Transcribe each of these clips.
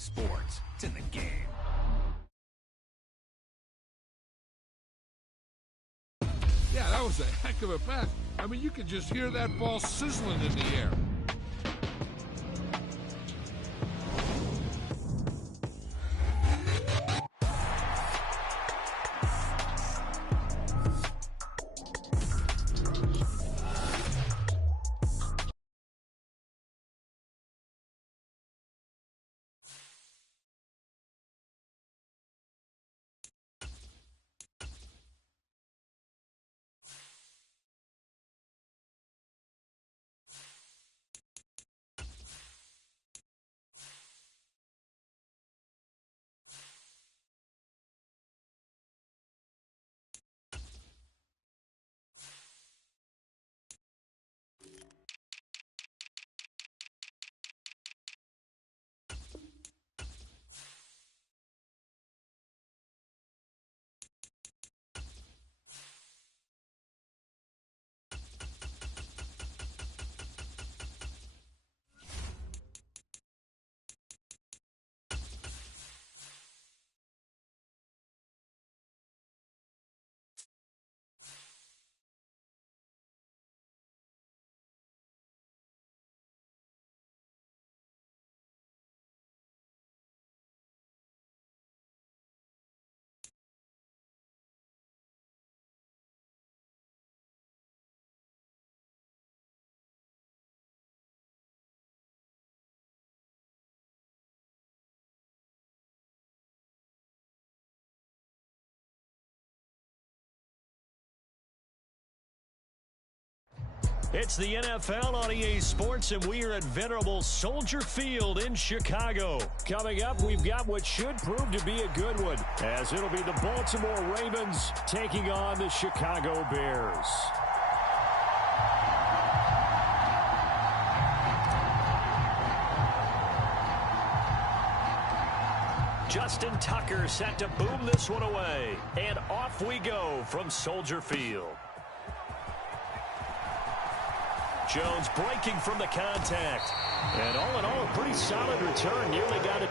Sports. It's in the game. Yeah, that was a heck of a pass. I mean, you could just hear that ball sizzling in the air. It's the NFL on EA Sports, and we are at venerable Soldier Field in Chicago. Coming up, we've got what should prove to be a good one, as it'll be the Baltimore Ravens taking on the Chicago Bears. Justin Tucker set to boom this one away, and off we go from Soldier Field. Jones breaking from the contact. And all in all, a pretty solid return. Nearly got it.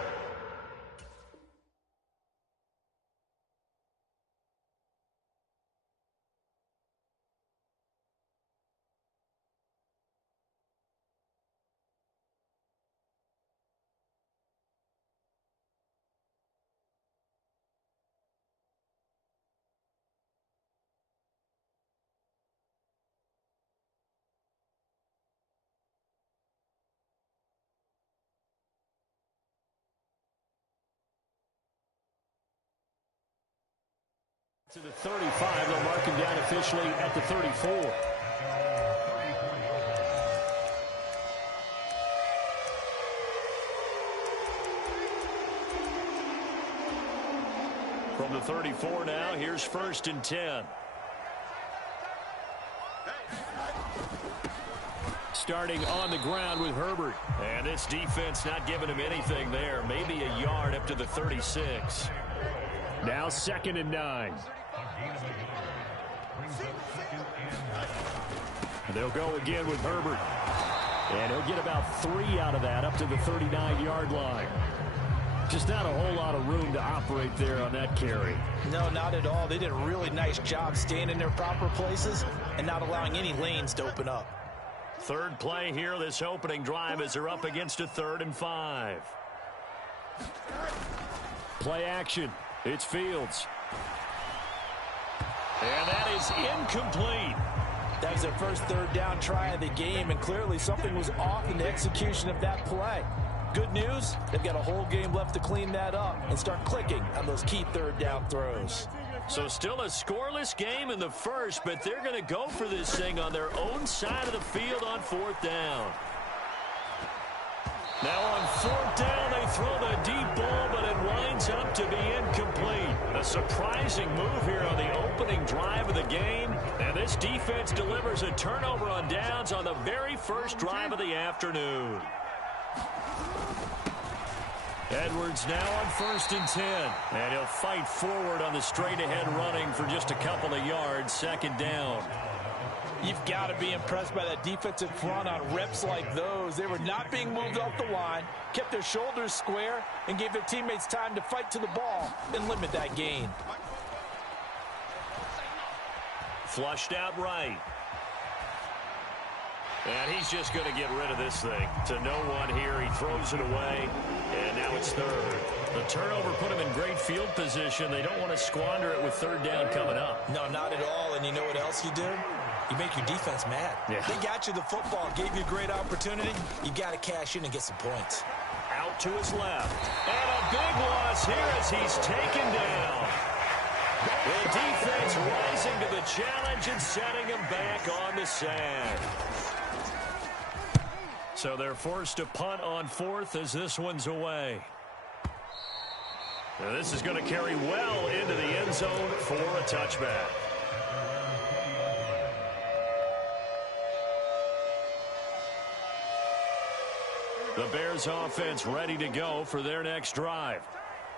To the 35, they'll mark him down officially at the 34. From the 34 now, here's 1st and 10. Starting on the ground with Herbert. And this defense not giving him anything there. Maybe a yard up to the 36. Now 2nd and 9. They'll go again with Herbert. And he'll get about 3 out of that up to the 39-yard line. Just not a whole lot of room to operate there on that carry. No, not at all. They did a really nice job staying in their proper places and not allowing any lanes to open up. Third play here, this opening drive, as they're up against a 3rd and 5. Play action. It's Fields. And that is incomplete. That was their first 3rd down try of the game, and clearly something was off in the execution of that play. Good news, they've got a whole game left to clean that up and start clicking on those key 3rd down throws. So still a scoreless game in the first, but they're going to go for this thing on their own side of the field on 4th down. Now on 4th down, they throw the deep ball, but it winds up to be incomplete. A surprising move here on the opening drive of the game. And this defense delivers a turnover on downs on the very first drive of the afternoon. Edwards now on 1st and 10. And he'll fight forward on the straight-ahead running for just a couple of yards. 2nd down. You've got to be impressed by that defensive front on reps like those. They were not being moved off the line, kept their shoulders square, and gave their teammates time to fight to the ball and limit that gain. Flushed out right. And he's just going to get rid of this thing. To no one here. He throws it away. And now it's third. The turnover put him in great field position. They don't want to squander it with third down coming up. No, not at all. And you know what else you do? You make your defense mad. Yeah. They got you the football, gave you a great opportunity. You got to cash in and get some points. Out to his left. And a big loss here as he's taken down. The defense rising to the challenge and setting him back on the sand. So they're forced to punt on fourth as this one's away. Now this is going to carry well into the end zone for a touchback. The Bears offense ready to go for their next drive.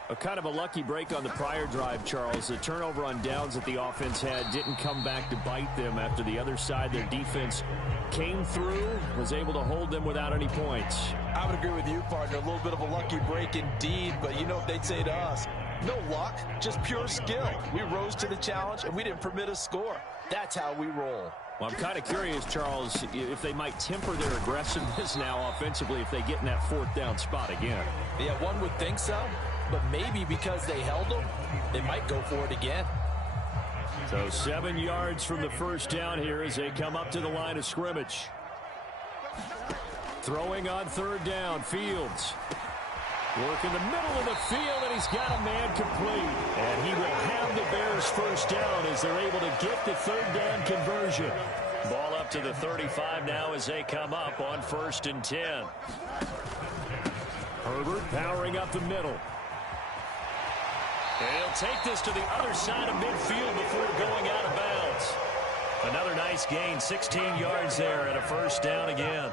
A kind of a lucky break on the prior drive, Charles. The turnover on downs that the offense had didn't come back to bite them after the other side. Their defense came through, was able to hold them without any points. I would agree with you, partner. A little bit of a lucky break indeed, but you know what they'd say to us? No luck, just pure skill. We rose to the challenge, and we didn't permit a score. That's how we roll. Well, I'm kind of curious, Charles, if they might temper their aggressiveness now offensively if they get in that fourth down spot again. Yeah, one would think so. But maybe because they held them, they might go for it again. So 7 yards from the first down here as they come up to the line of scrimmage. Throwing on third down, Fields. Work in the middle of the field, and he's got a man complete. And he will have the Bears first down as they're able to get the third down conversion. Ball up to the 35 now as they come up on 1st and 10. Herbert powering up the middle. And he'll take this to the other side of midfield before going out of bounds. Another nice gain, 16 yards there and a first down again.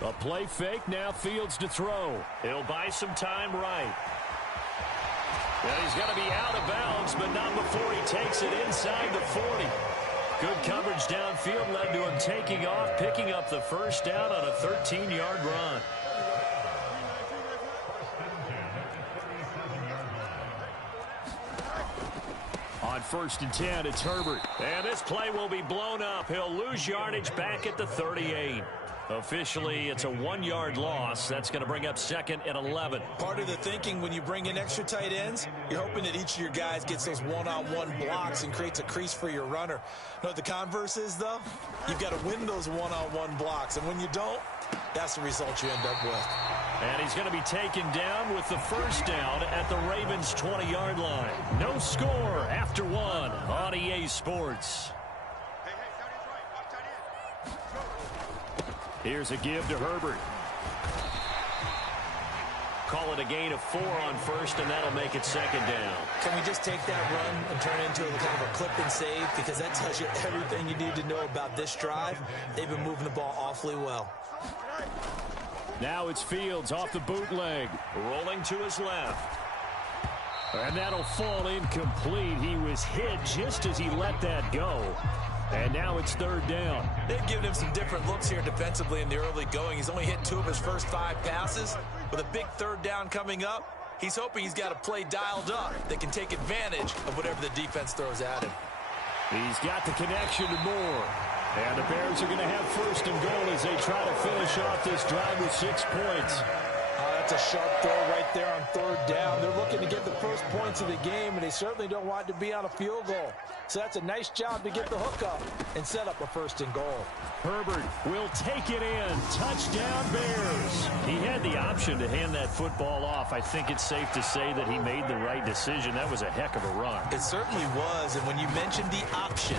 A play fake, now Fields to throw. He'll buy some time right. And he's going to be out of bounds, but not before he takes it inside the 40. Good coverage downfield led to him taking off, picking up the first down on a 13-yard run. On 1st and 10, it's Herbert. And this play will be blown up. He'll lose yardage back at the 38. Officially, it's a 1-yard loss. That's going to bring up 2nd and 11. Part of the thinking when you bring in extra tight ends, you're hoping that each of your guys gets those one-on-one blocks and creates a crease for your runner. You know what the converse is, though? You've got to win those one-on-one blocks, and when you don't, that's the result you end up with. And he's going to be taken down with the first down at the Ravens' 20-yard line. No score after one on EA Sports. Here's a give to Herbert. Call it a gain of 4 on 1st, and that'll make it 2nd down. Can we just take that run and turn it into a kind of a clip and save? Because that tells you everything you need to know about this drive. They've been moving the ball awfully well. Now it's Fields off the bootleg. Rolling to his left. And that'll fall incomplete. He was hit just as he let that go. And now it's 3rd down. They've given him some different looks here defensively in the early going. He's only hit 2 of his first 5 passes. With a big 3rd down coming up, he's hoping he's got a play dialed up that can take advantage of whatever the defense throws at him. He's got the connection to Moore. And the Bears are going to have 1st and goal as they try to finish off this drive with 6 points. That's a sharp throw right there on 3rd down. They're looking to get the first points of the game, and they certainly don't want to be on a field goal. So that's a nice job to get the hook up and set up a 1st and goal. Herbert will take it in. Touchdown, Bears. He had the option to hand that football off. I think it's safe to say that he made the right decision. That was a heck of a run. It certainly was, and when you mentioned the option,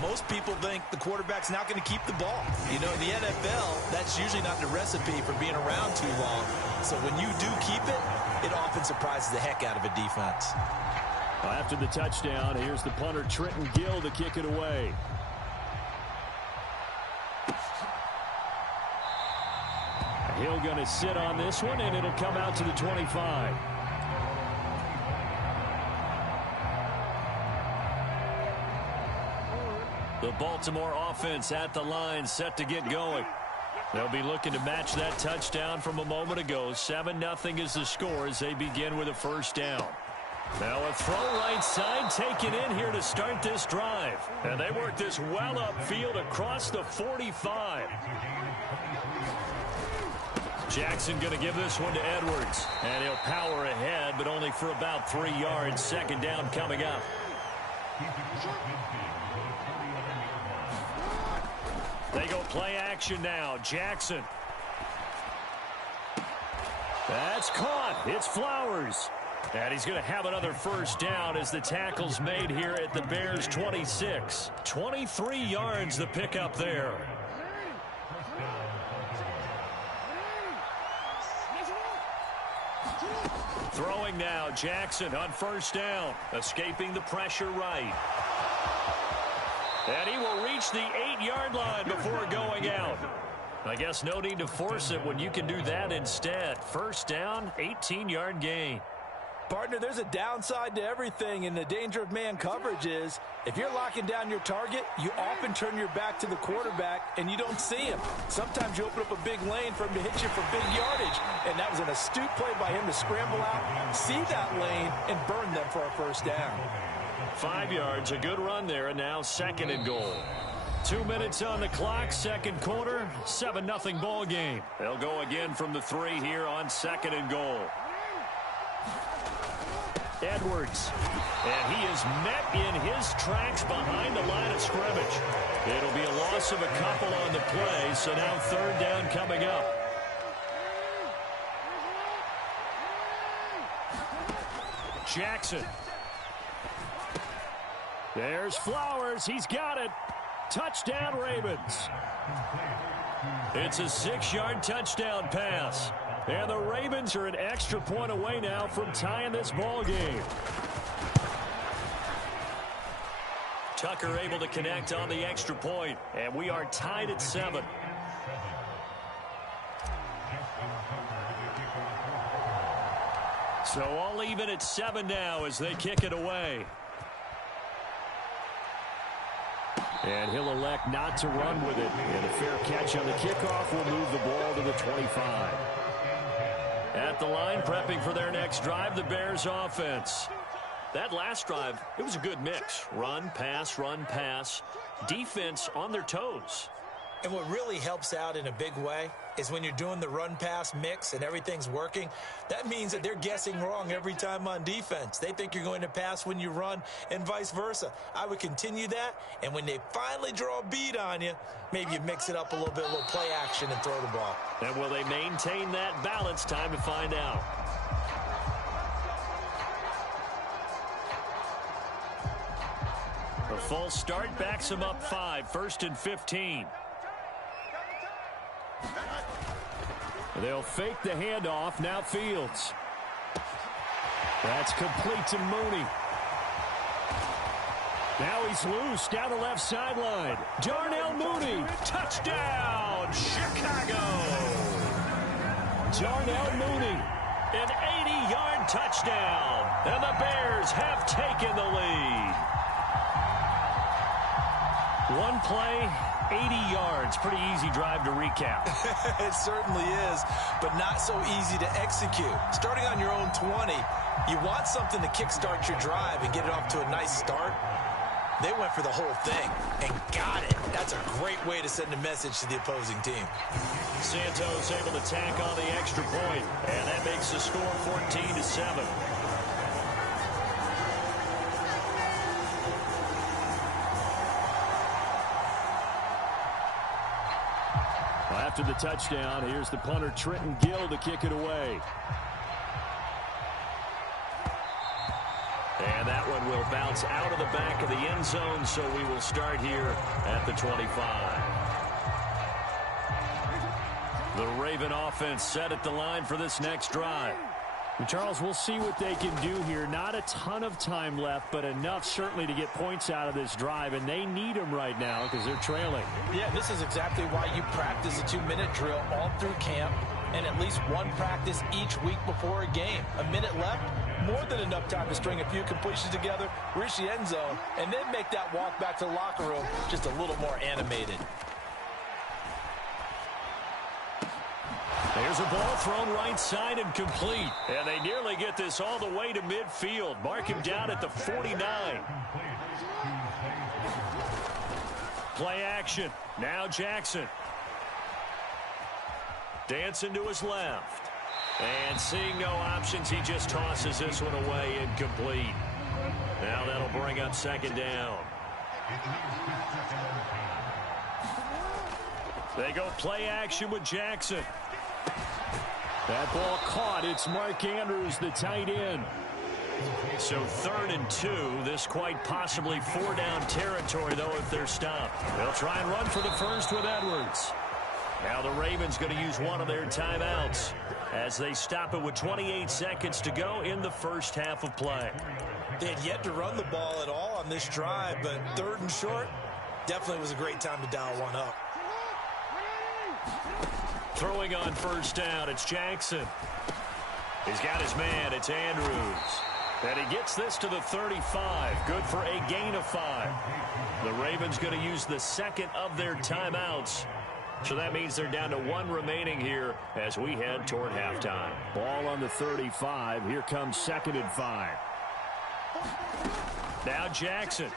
most people think the quarterback's not going to keep the ball. You know, in the NFL, that's usually not the recipe for being around too long. So when you do keep it, it often surprises the heck out of a defense. After the touchdown, here's the punter, Trenton Gill, to kick it away. Hill going to sit on this one, and it'll come out to the 25. The Baltimore offense at the line, set to get going. They'll be looking to match that touchdown from a moment ago. 7-0 is the score as they begin with a first down. Now a throw right side taken in here to start this drive. And they work this well upfield across the 45. Jackson going to give this one to Edwards. And he'll power ahead, but only for about 3 yards. Second down coming up. They go play action now. Jackson. That's caught. It's Flowers. And he's going to have another first down as the tackle's made here at the Bears' 26. 23 yards the pickup there. Throwing now, Jackson on first down. Escaping the pressure right. And he will reach the 8-yard line before going out. I guess no need to force it when you can do that instead. First down, 18-yard gain. Partner, there's a downside to everything, and the danger of man coverage is if you're locking down your target, you often turn your back to the quarterback and you don't see him. Sometimes you open up a big lane for him to hit you for big yardage, and that was an astute play by him to scramble out, see that lane, and burn them for a first down. 5 yards, a good run there, and now second and goal. 2 minutes on the clock, second quarter, 7-0 ball game. They'll go again from the 3 here on second and goal. Edwards, and he is met in his tracks behind the line of scrimmage. It'll be a loss of a couple on the play, so now third down coming up. Jackson. There's Flowers. He's got it. Touchdown, Ravens. It's a 6-yard touchdown pass. And the Ravens are an extra point away now from tying this ball game. Tucker able to connect on the extra point, and we are tied at 7. So all even at 7 now as they kick it away. And he'll elect not to run with it. And a fair catch on the kickoff will move the ball to the 25. At the line, prepping for their next drive, the Bears offense. That last drive, it was a good mix. Run, pass, defense on their toes. And what really helps out in a big way is when you're doing the run-pass mix and everything's working, that means that they're guessing wrong every time on defense. They think you're going to pass when you run and vice versa. I would continue that, and when they finally draw a bead on you, maybe you mix it up a little bit, a little play action and throw the ball. And will they maintain that balance? Time to find out. A false start backs them up 5, 1st and 15. They'll fake the handoff. Now Fields. That's complete to Mooney. Now he's loose down the left sideline. Darnell Mooney. Touchdown, Chicago. Darnell Mooney. An 80-yard touchdown. And the Bears have taken the lead. One play, 80 yards. Pretty easy drive to recap. It certainly is, but not so easy to execute. Starting on your own 20, you want something to kickstart your drive and get it off to a nice start. They went for the whole thing and got it. That's a great way to send a message to the opposing team. Santos able to tack on the extra point, and that makes the score 14-7. After the touchdown, here's the punter, Trenton Gill, to kick it away. And that one will bounce out of the back of the end zone, so we will start here at the 25. The Raven offense set at the line for this next drive. And Charles, we'll see what they can do here. Not a ton of time left, but enough certainly to get points out of this drive, and they need them right now because they're trailing. Yeah, this is exactly why you practice a 2-minute drill all through camp and at least one practice each week before a game. A minute left, more than enough time to string a few completions together, reach the end zone, and then make that walk back to the locker room just a little more animated. There's a ball thrown right side and complete. And they nearly get this all the way to midfield. Mark him down at the 49. Play action. Now Jackson. Dancing to his left. And seeing no options, he just tosses this one away, incomplete. Now that'll bring up second down. They go play action with Jackson. That ball caught. It's Mark Andrews, the tight end. So 3rd and 2. This quite possibly 4-down territory, though, if they're stopped. They'll try and run for the first with Edwards. Now the Ravens going to use one of their timeouts as they stop it with 28 seconds to go in the first half of play. They had yet to run the ball at all on this drive, but 3rd and short definitely was a great time to dial one up. Throwing on first down, it's Jackson. He's got his man, it's Andrews. And he gets this to the 35. Good for a gain of 5. The Ravens going to use the second of their timeouts. So that means they're down to 1 remaining here as we head toward halftime. Ball on the 35. Here comes 2nd and 5. Now Jackson.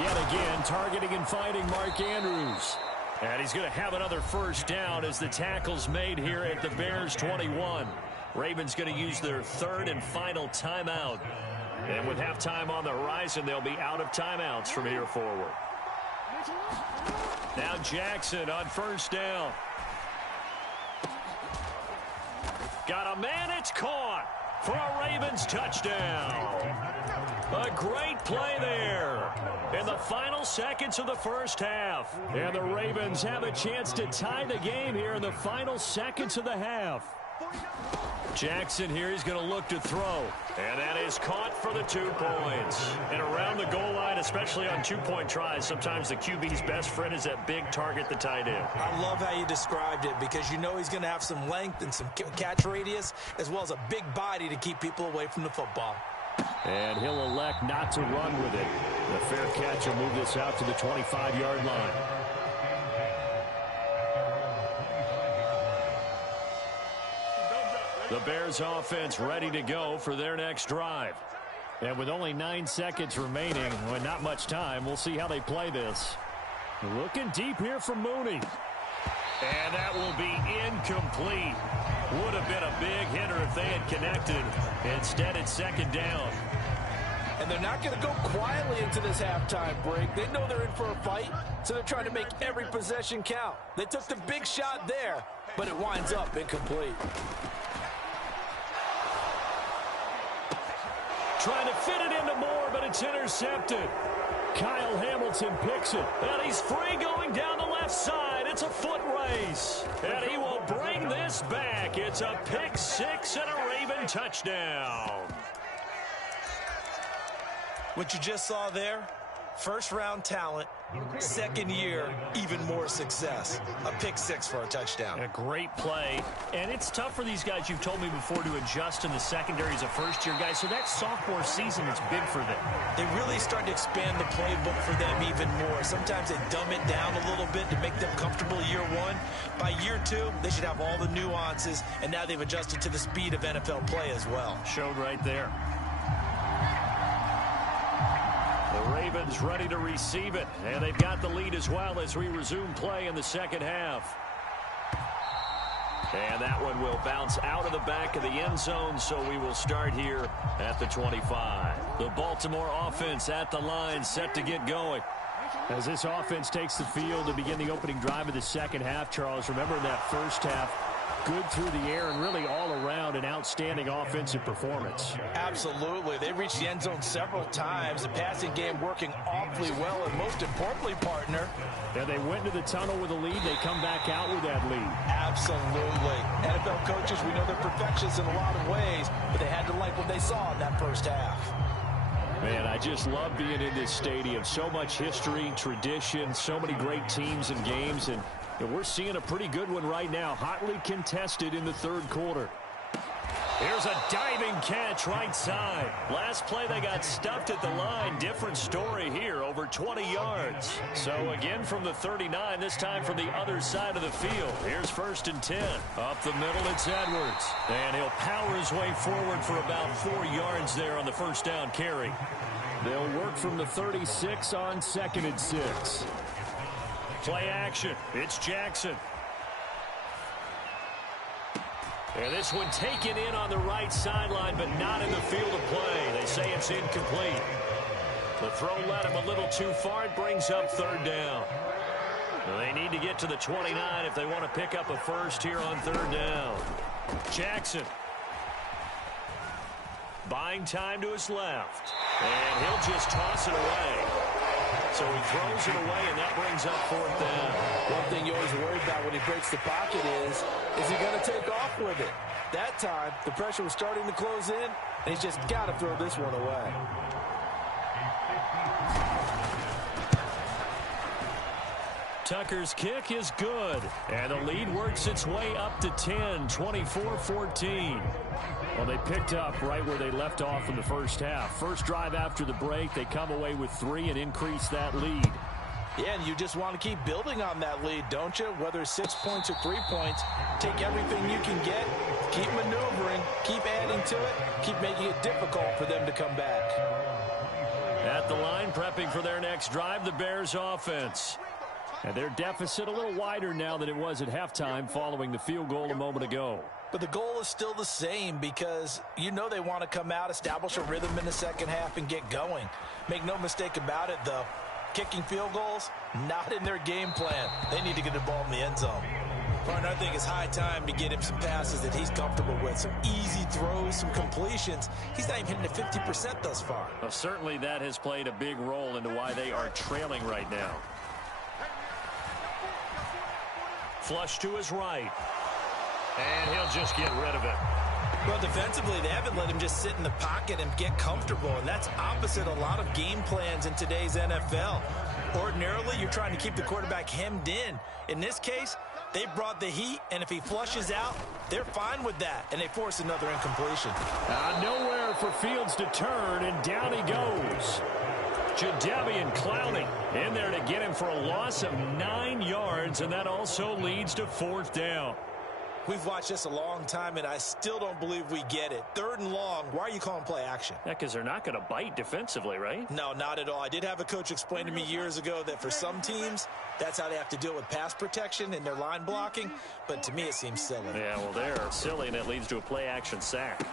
Yet again, targeting and finding Mark Andrews. And he's going to have another first down as the tackle's made here at the Bears 21. Ravens going to use their 3rd and final timeout. And with halftime on the horizon, they'll be out of timeouts from here forward. Now Jackson on first down. Got a man, it's caught for a Ravens touchdown. A great play there in the final seconds of the first half. And the Ravens have a chance to tie the game here in the final seconds of the half. Jackson here, he's going to look to throw. And that is caught for the 2 points. And around the goal line, especially on 2-point tries, sometimes the QB's best friend is that big target, the tight end. I love how you described it because you know he's going to have some length and some catch radius as well as a big body to keep people away from the football. And he'll elect not to run with it. The fair catch will move this out to the 25-yard line. The Bears offense ready to go for their next drive. And with only 9 seconds remaining, with not much time, we'll see how they play this. Looking deep here from Mooney. And that will be incomplete. Would have been a big hitter if they had connected. Instead, it's second down. And they're not going to go quietly into this halftime break. They know they're in for a fight, so they're trying to make every possession count. They took the big shot there, but it winds up incomplete. Trying to fit it into Moore, but it's intercepted. Kyle Hamilton picks it, and he's free going down the left side. It's a foot race, and he will bring this back. It's a pick 6 and a Raven touchdown. What you just saw there, first-round talent, second year, even more success. A pick 6 for a touchdown. A great play, and it's tough for these guys, you've told me before, to adjust in the secondary as a first-year guy, so that sophomore season is big for them. They really start to expand the playbook for them even more. Sometimes they dumb it down a little bit to make them comfortable year 1. By year 2, they should have all the nuances, and now they've adjusted to the speed of NFL play as well. Showed right there. The Ravens ready to receive it, and they've got the lead as well as we resume play in the second half. And that one will bounce out of the back of the end zone, so we will start here at the 25. The Baltimore offense at the line, set to get going. As this offense takes the field to begin the opening drive of the second half, Charles, remember in that first half, good through the air and really all around an outstanding offensive performance. Absolutely. They reached the end zone several times. The passing game working awfully well, and most importantly, partner. And they went into the tunnel with a lead. They come back out with that lead. Absolutely. NFL coaches, we know they're perfectionists in a lot of ways, but they had to like what they saw in that first half. Man, I just love being in this stadium. So much history, tradition, so many great teams and games, and we're seeing a pretty good one right now, hotly contested in the third quarter. Here's a diving catch right side. Last play they got stuffed at the line. Different story here, over 20 yards. So again from the 39, this time from the other side of the field. Here's 1st and 10. Up the middle, it's Edwards. And he'll power his way forward for about 4 yards there on the first down carry. They'll work from the 36 on 2nd and 6. Play action. It's Jackson. And this one taken in on the right sideline, but not in the field of play. They say it's incomplete. The throw led him a little too far. It brings up 3rd down. They need to get to the 29 if they want to pick up a first here on 3rd down. Jackson. Buying time to his left. And he'll just toss it away. So he throws it away, and that brings up 4th down. One thing you always worry about when he breaks the pocket is he going to take off with it? That time, the pressure was starting to close in, and he's just got to throw this one away. Tucker's kick is good, and the lead works its way up to 10, 24-14. Well, they picked up right where they left off in the first half. First drive after the break, they come away with 3 and increase that lead. Yeah, and you just want to keep building on that lead, don't you? Whether it's 6 points or 3 points, take everything you can get, keep maneuvering, keep adding to it, keep making it difficult for them to come back. At the line, prepping for their next drive, the Bears offense. And their deficit a little wider now than it was at halftime following the field goal a moment ago. But the goal is still the same because you know they want to come out, establish a rhythm in the second half, and get going. Make no mistake about it, though. Kicking field goals, not in their game plan. They need to get the ball in the end zone. Partner, I think it's high time to get him some passes that he's comfortable with. Some easy throws, some completions. He's not even hitting the 50% thus far. Well, certainly that has played a big role into why they are trailing right now. Flush to his right. And he'll just get rid of it. Well, defensively, they haven't let him just sit in the pocket and get comfortable, and that's opposite a lot of game plans in today's NFL. Ordinarily, you're trying to keep the quarterback hemmed in. In this case, they brought the heat, and if he flushes out, they're fine with that, and they force another incompletion. Nowhere for Fields to turn, and down he goes. Jadeveon Clowney in there to get him for a loss of 9 yards, and that also leads to 4th down. We've watched this a long time, and I still don't believe we get it. 3rd and long, why are you calling play action? Yeah, because they're not going to bite defensively, right? No, not at all. I did have a coach explain to me years ago that for some teams, that's how they have to deal with pass protection and their line blocking, but to me it seems silly. Yeah, well, they're silly, and it leads to a play action sack.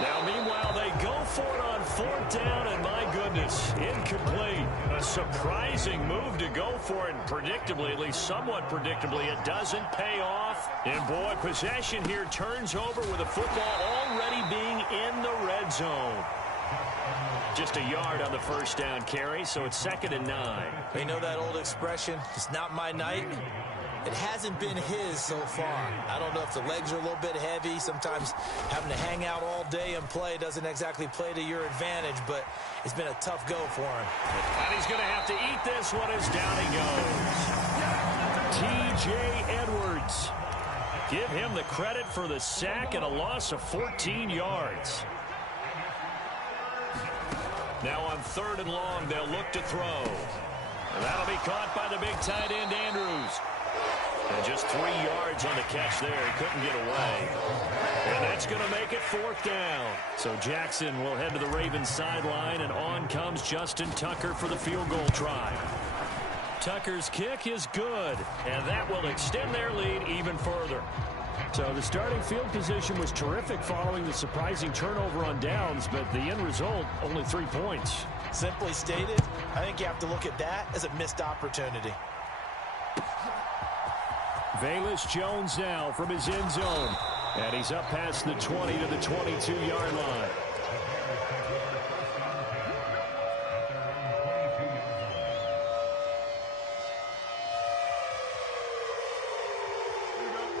Now, meanwhile, they go for it on 4th down, and my goodness, incomplete. A surprising move to go for it, and predictably, at least somewhat predictably, it doesn't pay off. And boy, possession here turns over with the football already being in the red zone. Just a yard on the first down carry, so it's 2nd and 9. You know that old expression, it's not my night? It hasn't been his so far. I don't know if the legs are a little bit heavy. Sometimes having to hang out all day and play doesn't exactly play to your advantage, but it's been a tough go for him. And he's going to have to eat this one as down he goes. T.J. Edwards. Give him the credit for the sack and a loss of 14 yards. Now on 3rd and long, they'll look to throw. And that'll be caught by the big tight end, Andrews. And just 3 yards on the catch there. He couldn't get away. And that's going to make it 4th down. So Jackson will head to the Ravens sideline, and on comes Justin Tucker for the field goal try. Tucker's kick is good, and that will extend their lead even further. So the starting field position was terrific following the surprising turnover on downs, but the end result, only 3 points. Simply stated, I think you have to look at that as a missed opportunity. Velus Jones now from his end zone. And he's up past the 20 to the 22-yard line.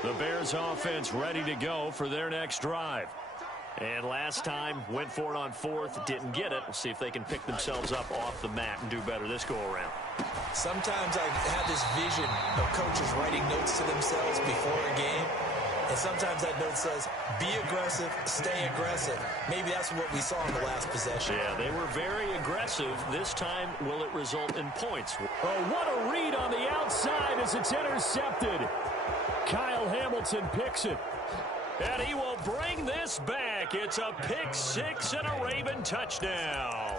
The Bears offense ready to go for their next drive. And last time, went for it on 4th, didn't get it. We'll see if they can pick themselves up off the mat and do better this go-around. Sometimes I have this vision of coaches writing notes to themselves before a game. And sometimes that note says, be aggressive, stay aggressive. Maybe that's what we saw in the last possession. Yeah, they were very aggressive. This time, will it result in points? Oh, what a read on the outside as it's intercepted. Kyle Hamilton picks it. And he will bring this back. It's a pick six and a Raven touchdown.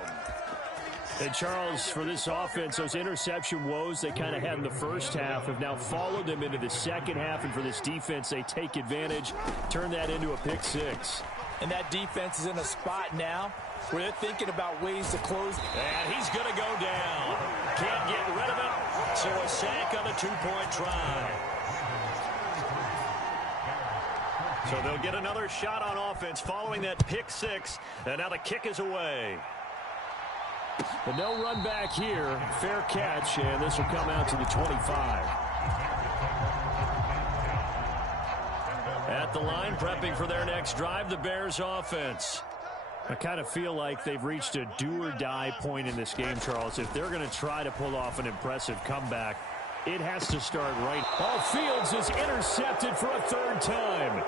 And Charles, for this offense, those interception woes they kind of had in the first half have now followed them into the second half. And for this defense, they take advantage, turn that into a pick six. And that defense is in a spot now where they're thinking about ways to close. And he's going to go down. Can't get rid of it. So a sack on the two-point try. So they'll get another shot on offense following that pick six. And now the kick is away. But no run back here. Fair catch, and this will come out to the 25. At the line, prepping for their next drive, the Bears offense. I kind of feel like they've reached a do-or-die point in this game, Charles. If they're going to try to pull off an impressive comeback, it has to start right. Oh, Fields is intercepted for a third time.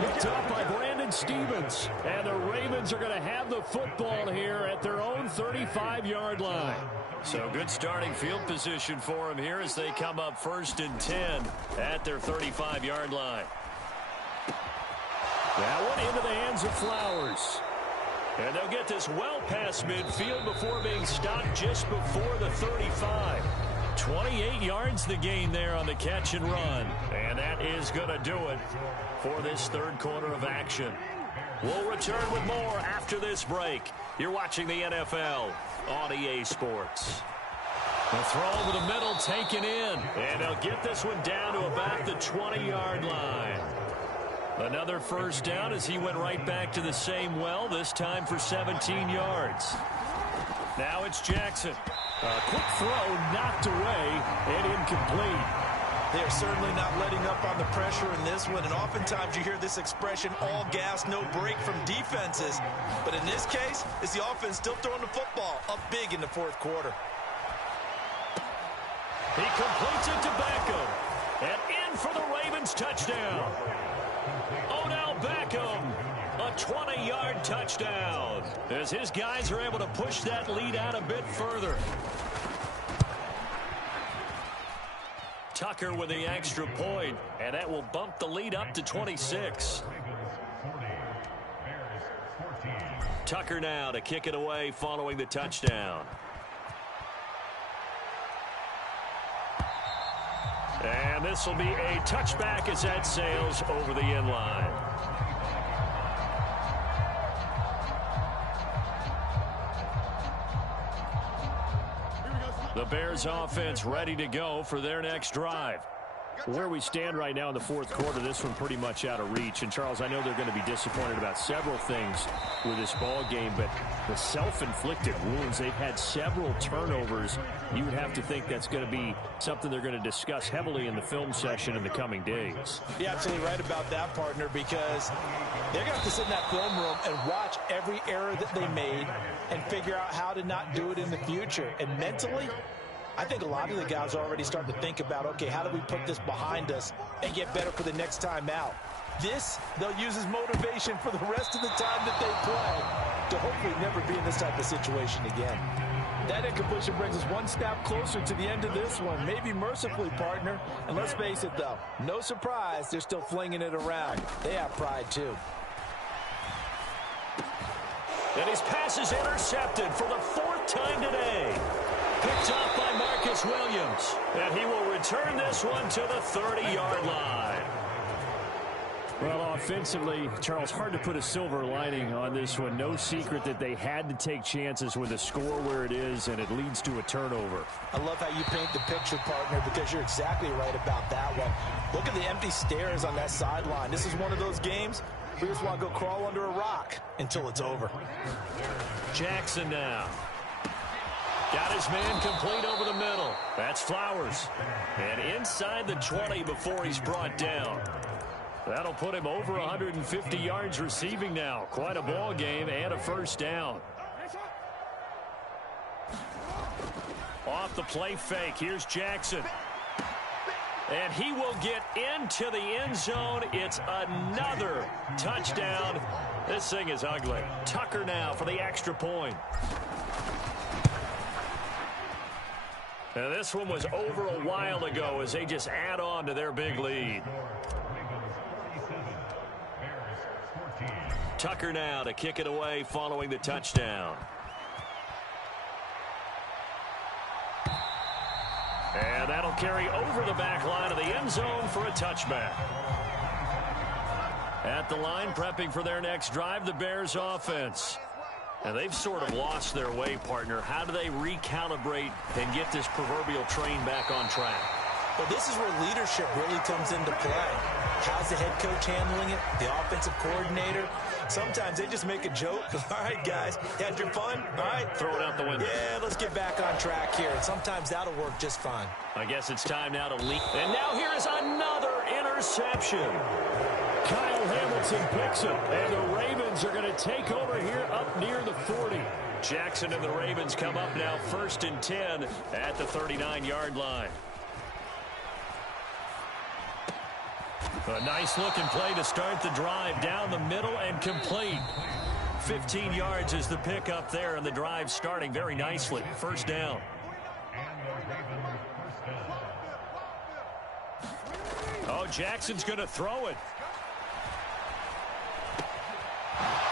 Picked up by Brandon Stevens. And the Ravens are going to have the football here at their own 35-yard line. So good starting field position for them here as they come up 1st and 10 at their 35-yard line. That one into the hands of Flowers. And they'll get this well past midfield before being stopped just before the 35. 28 yards the gain there on the catch and run. And that is going to do it for this third quarter of action. We'll return with more after this break. You're watching the NFL on EA Sports. The throw over the middle taken in. And they'll get this one down to about the 20-yard line. Another first down as he went right back to the same well, this time for 17 yards. Now it's Jackson. A quick throw knocked away and incomplete. They are certainly not letting up on the pressure in this one, and oftentimes you hear this expression, all gas, no break from defenses. But in this case, it's the offense still throwing the football up big in the fourth quarter. He completes it to Beckham. And in for the Ravens touchdown. Odell Beckham, a 20-yard touchdown. As his guys are able to push that lead out a bit further. Tucker with the extra point, and that will bump the lead up to 26. Tucker now to kick it away following the touchdown. And this will be a touchback as that sails over the end line. The Bears offense ready to go for their next drive. Where we stand right now in the fourth quarter, this one pretty much out of reach. And, Charles, I know they're going to be disappointed about several things with this ball game, but the self-inflicted wounds, they've had several turnovers. You would have to think that's going to be something they're going to discuss heavily in the film session in the coming days. You're absolutely right about that, partner, because they're going to have to sit in that film room and watch every error that they made and figure out how to not do it in the future. And mentally, I think a lot of the guys are already starting to think about, okay, how do we put this behind us and get better for the next time out? This, they'll use as motivation for the rest of the time that they play to hopefully never be in this type of situation again. That incompletion brings us one step closer to the end of this one, maybe mercifully, partner. And let's face it, though, no surprise, they're still flinging it around. They have pride, too. And his pass is intercepted for the fourth time today. Picked off by Marcus Williams. And he will return this one to the 30-yard line. Well, offensively, Charles, hard to put a silver lining on this one. No secret that they had to take chances with a score where it is, and it leads to a turnover. I love how you paint the picture, partner, because you're exactly right about that one. Look at the empty stairs on that sideline. This is one of those games we just want to go crawl under a rock until it's over. Jackson now. Got his man complete over the middle. That's Flowers. And inside the 20 before he's brought down. That'll put him over 150 yards receiving now. Quite a ball game and a first down. Off the play fake. Here's Jackson. And he will get into the end zone. It's another touchdown. This thing is ugly. Tucker now for the extra point. And this one was over a while ago as they just add on to their big lead. Tucker now to kick it away following the touchdown. And that'll carry over the back line of the end zone for a touchback. At the line, prepping for their next drive, the Bears offense. And they've sort of lost their way, partner. How do they recalibrate and get this proverbial train back on track? Well, this is where leadership really comes into play. How's the head coach handling it? The offensive coordinator? Sometimes they just make a joke. All right, guys, you had your fun? All right. Throw it out the window. Yeah, let's get back on track here. And sometimes that'll work just fine. I guess it's time now to lead. And now here is another interception. Kyle Hamilton picks it, and the Ravens are going to take over here up near the 40. Jackson and the Ravens come up now 1st and 10 at the 39-yard line. A nice-looking play to start the drive down the middle and complete. 15 yards is the pickup there, and the drive starting very nicely. First down. Oh, Jackson's going to throw it.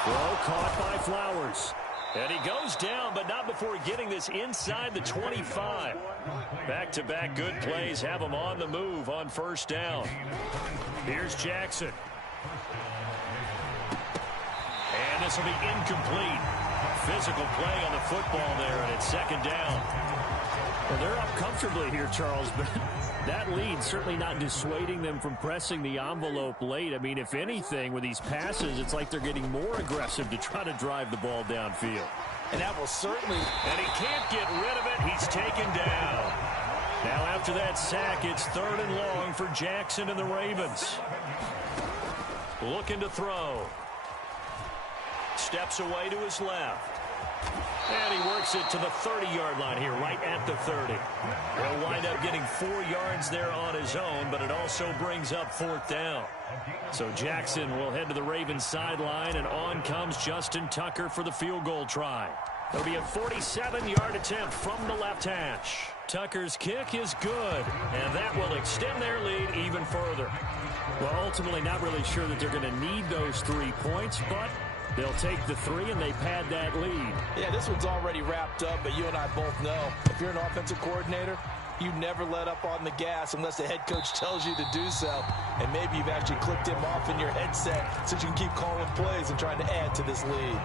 Throw caught by Flowers. And he goes down, but not before getting this inside the 25. Back-to-back good plays have him on the move on first down. Here's Jackson. And this will be incomplete. Physical play on the football there, and it's second down. Well, they're up comfortably here, Charles, but that lead certainly not dissuading them from pressing the envelope late. I mean, if anything, with these passes, it's like they're getting more aggressive to try to drive the ball downfield. And that will certainly... And he can't get rid of it. He's taken down. Now after that sack, it's 3rd and long for Jackson and the Ravens. Looking to throw. Steps away to his left. And he works it to the 30-yard line here, right at the 30. He'll wind up getting 4 yards there on his own, but it also brings up 4th down. So Jackson will head to the Ravens sideline, and on comes Justin Tucker for the field goal try. It'll be a 47-yard attempt from the left hash. Tucker's kick is good, and that will extend their lead even further. Well, ultimately not really sure that they're going to need those 3 points, but they'll take the 3 and they pad that lead. Yeah, this one's already wrapped up, but you and I both know if you're an offensive coordinator, you never let up on the gas unless the head coach tells you to do so. And maybe you've actually clicked him off in your headset so you can keep calling plays and trying to add to this lead.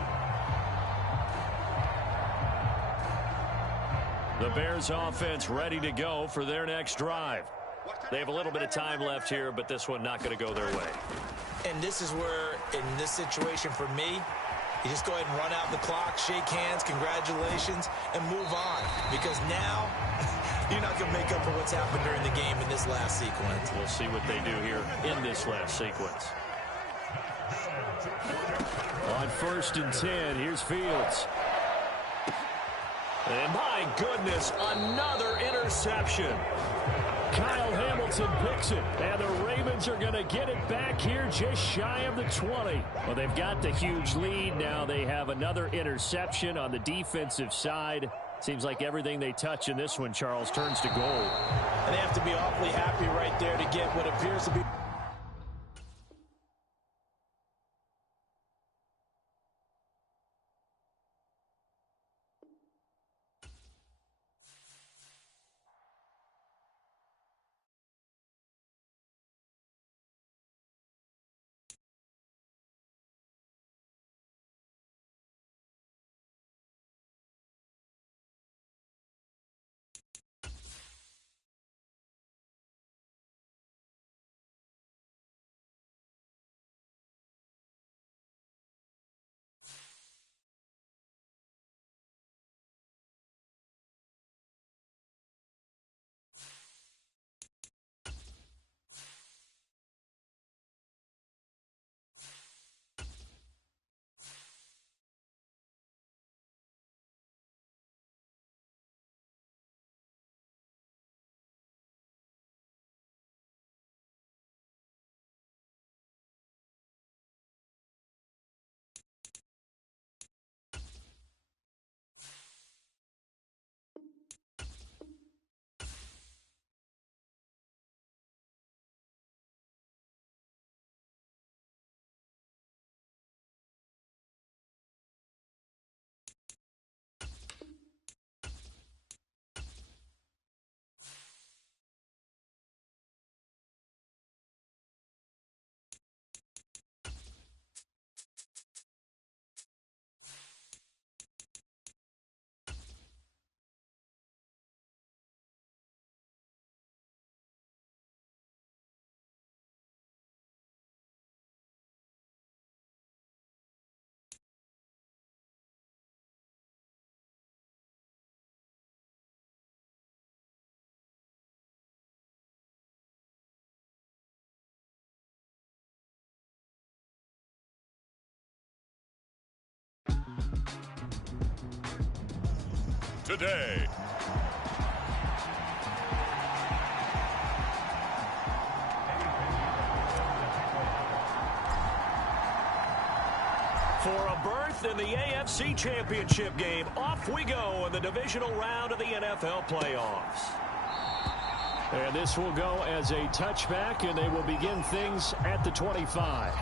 The Bears offense ready to go for their next drive. They have a little bit of time left here, but this one not going to go their way. And this is where, in this situation for me, you just go ahead and run out the clock, shake hands, congratulations, and move on. Because now, you're not going to make up for what's happened during the game in this last sequence. We'll see what they do here in this last sequence. On 1st and 10, here's Fields. And my goodness, another interception. Kyle Hamilton picks it, and the Ravens are going to get it back here just shy of the 20. Well, they've got the huge lead. Now they have another interception on the defensive side. Seems like everything they touch in this one, Charles, turns to gold. And they have to be awfully happy right there to get what appears to be today. For a berth in the AFC Championship game, off we go in the divisional round of the NFL playoffs. And this will go as a touchback, and they will begin things at the 25.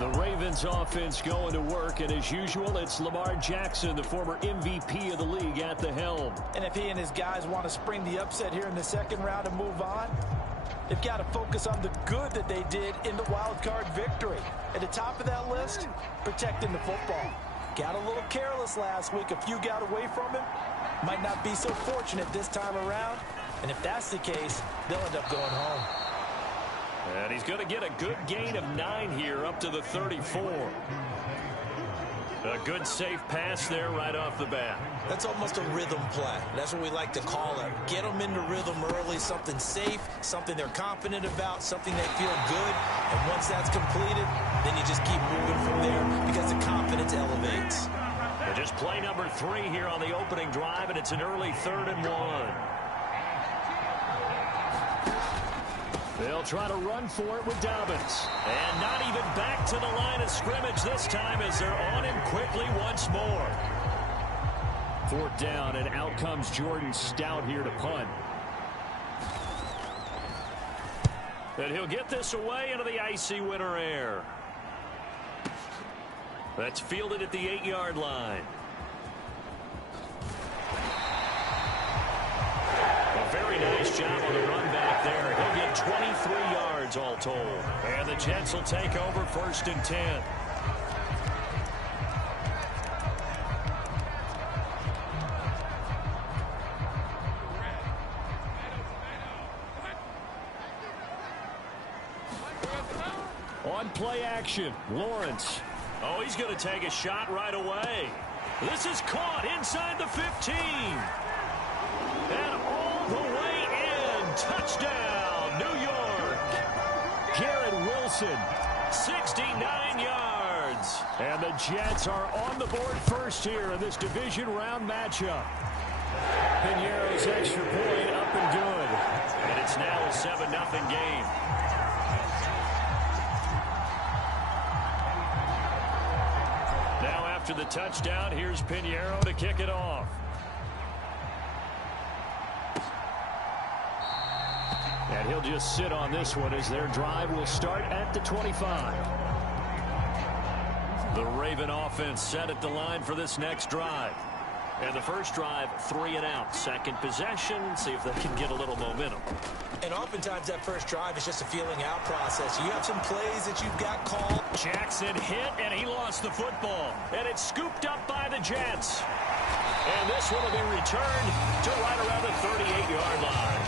The Ravens offense going to work, and as usual, it's Lamar Jackson, the former MVP of the league, at the helm. And if he and his guys want to spring the upset here in the second round and move on, they've got to focus on the good that they did in the wild card victory. At the top of that list, protecting the football. Got a little careless last week. A few got away from him. Might not be so fortunate this time around. And if that's the case, they'll end up going home. And he's going to get a good gain of 9 here up to the 34. A good safe pass there right off the bat. That's almost a rhythm play. That's what we like to call it. Get them into rhythm early, something safe, something they're confident about, something they feel good. And once that's completed, then you just keep moving from there because the confidence elevates. And just play number 3 here on the opening drive, and it's an early 3rd and 1. They'll try to run for it with Dobbins. And not even back to the line of scrimmage this time as they're on him quickly once more. 4th down, and out comes Jordan Stout here to punt. And he'll get this away into the icy winter air. That's fielded at the 8-yard line. A very nice job on the run back there. He'll get 23 yards all told. And the Jets will take over 1st and 10. On play action, Lawrence. Oh, he's going to take a shot right away. This is caught inside the 15. And all the way in. Touchdown, New York. Garrett Wilson, 69 yards. And the Jets are on the board first here in this division round matchup. Piñeiro's extra point up and good. And it's now a 7-0 game. Now after the touchdown, here's Piñeiro to kick it off. And he'll just sit on this one as their drive will start at the 25. The Raven offense set at the line for this next drive. And the first drive, 3 and out. Second possession, see if they can get a little momentum. And oftentimes that first drive is just a feeling out process. You have some plays that you've got called. Jackson hit, and he lost the football. And it's scooped up by the Jets. And this one will be returned to right around the 38-yard line.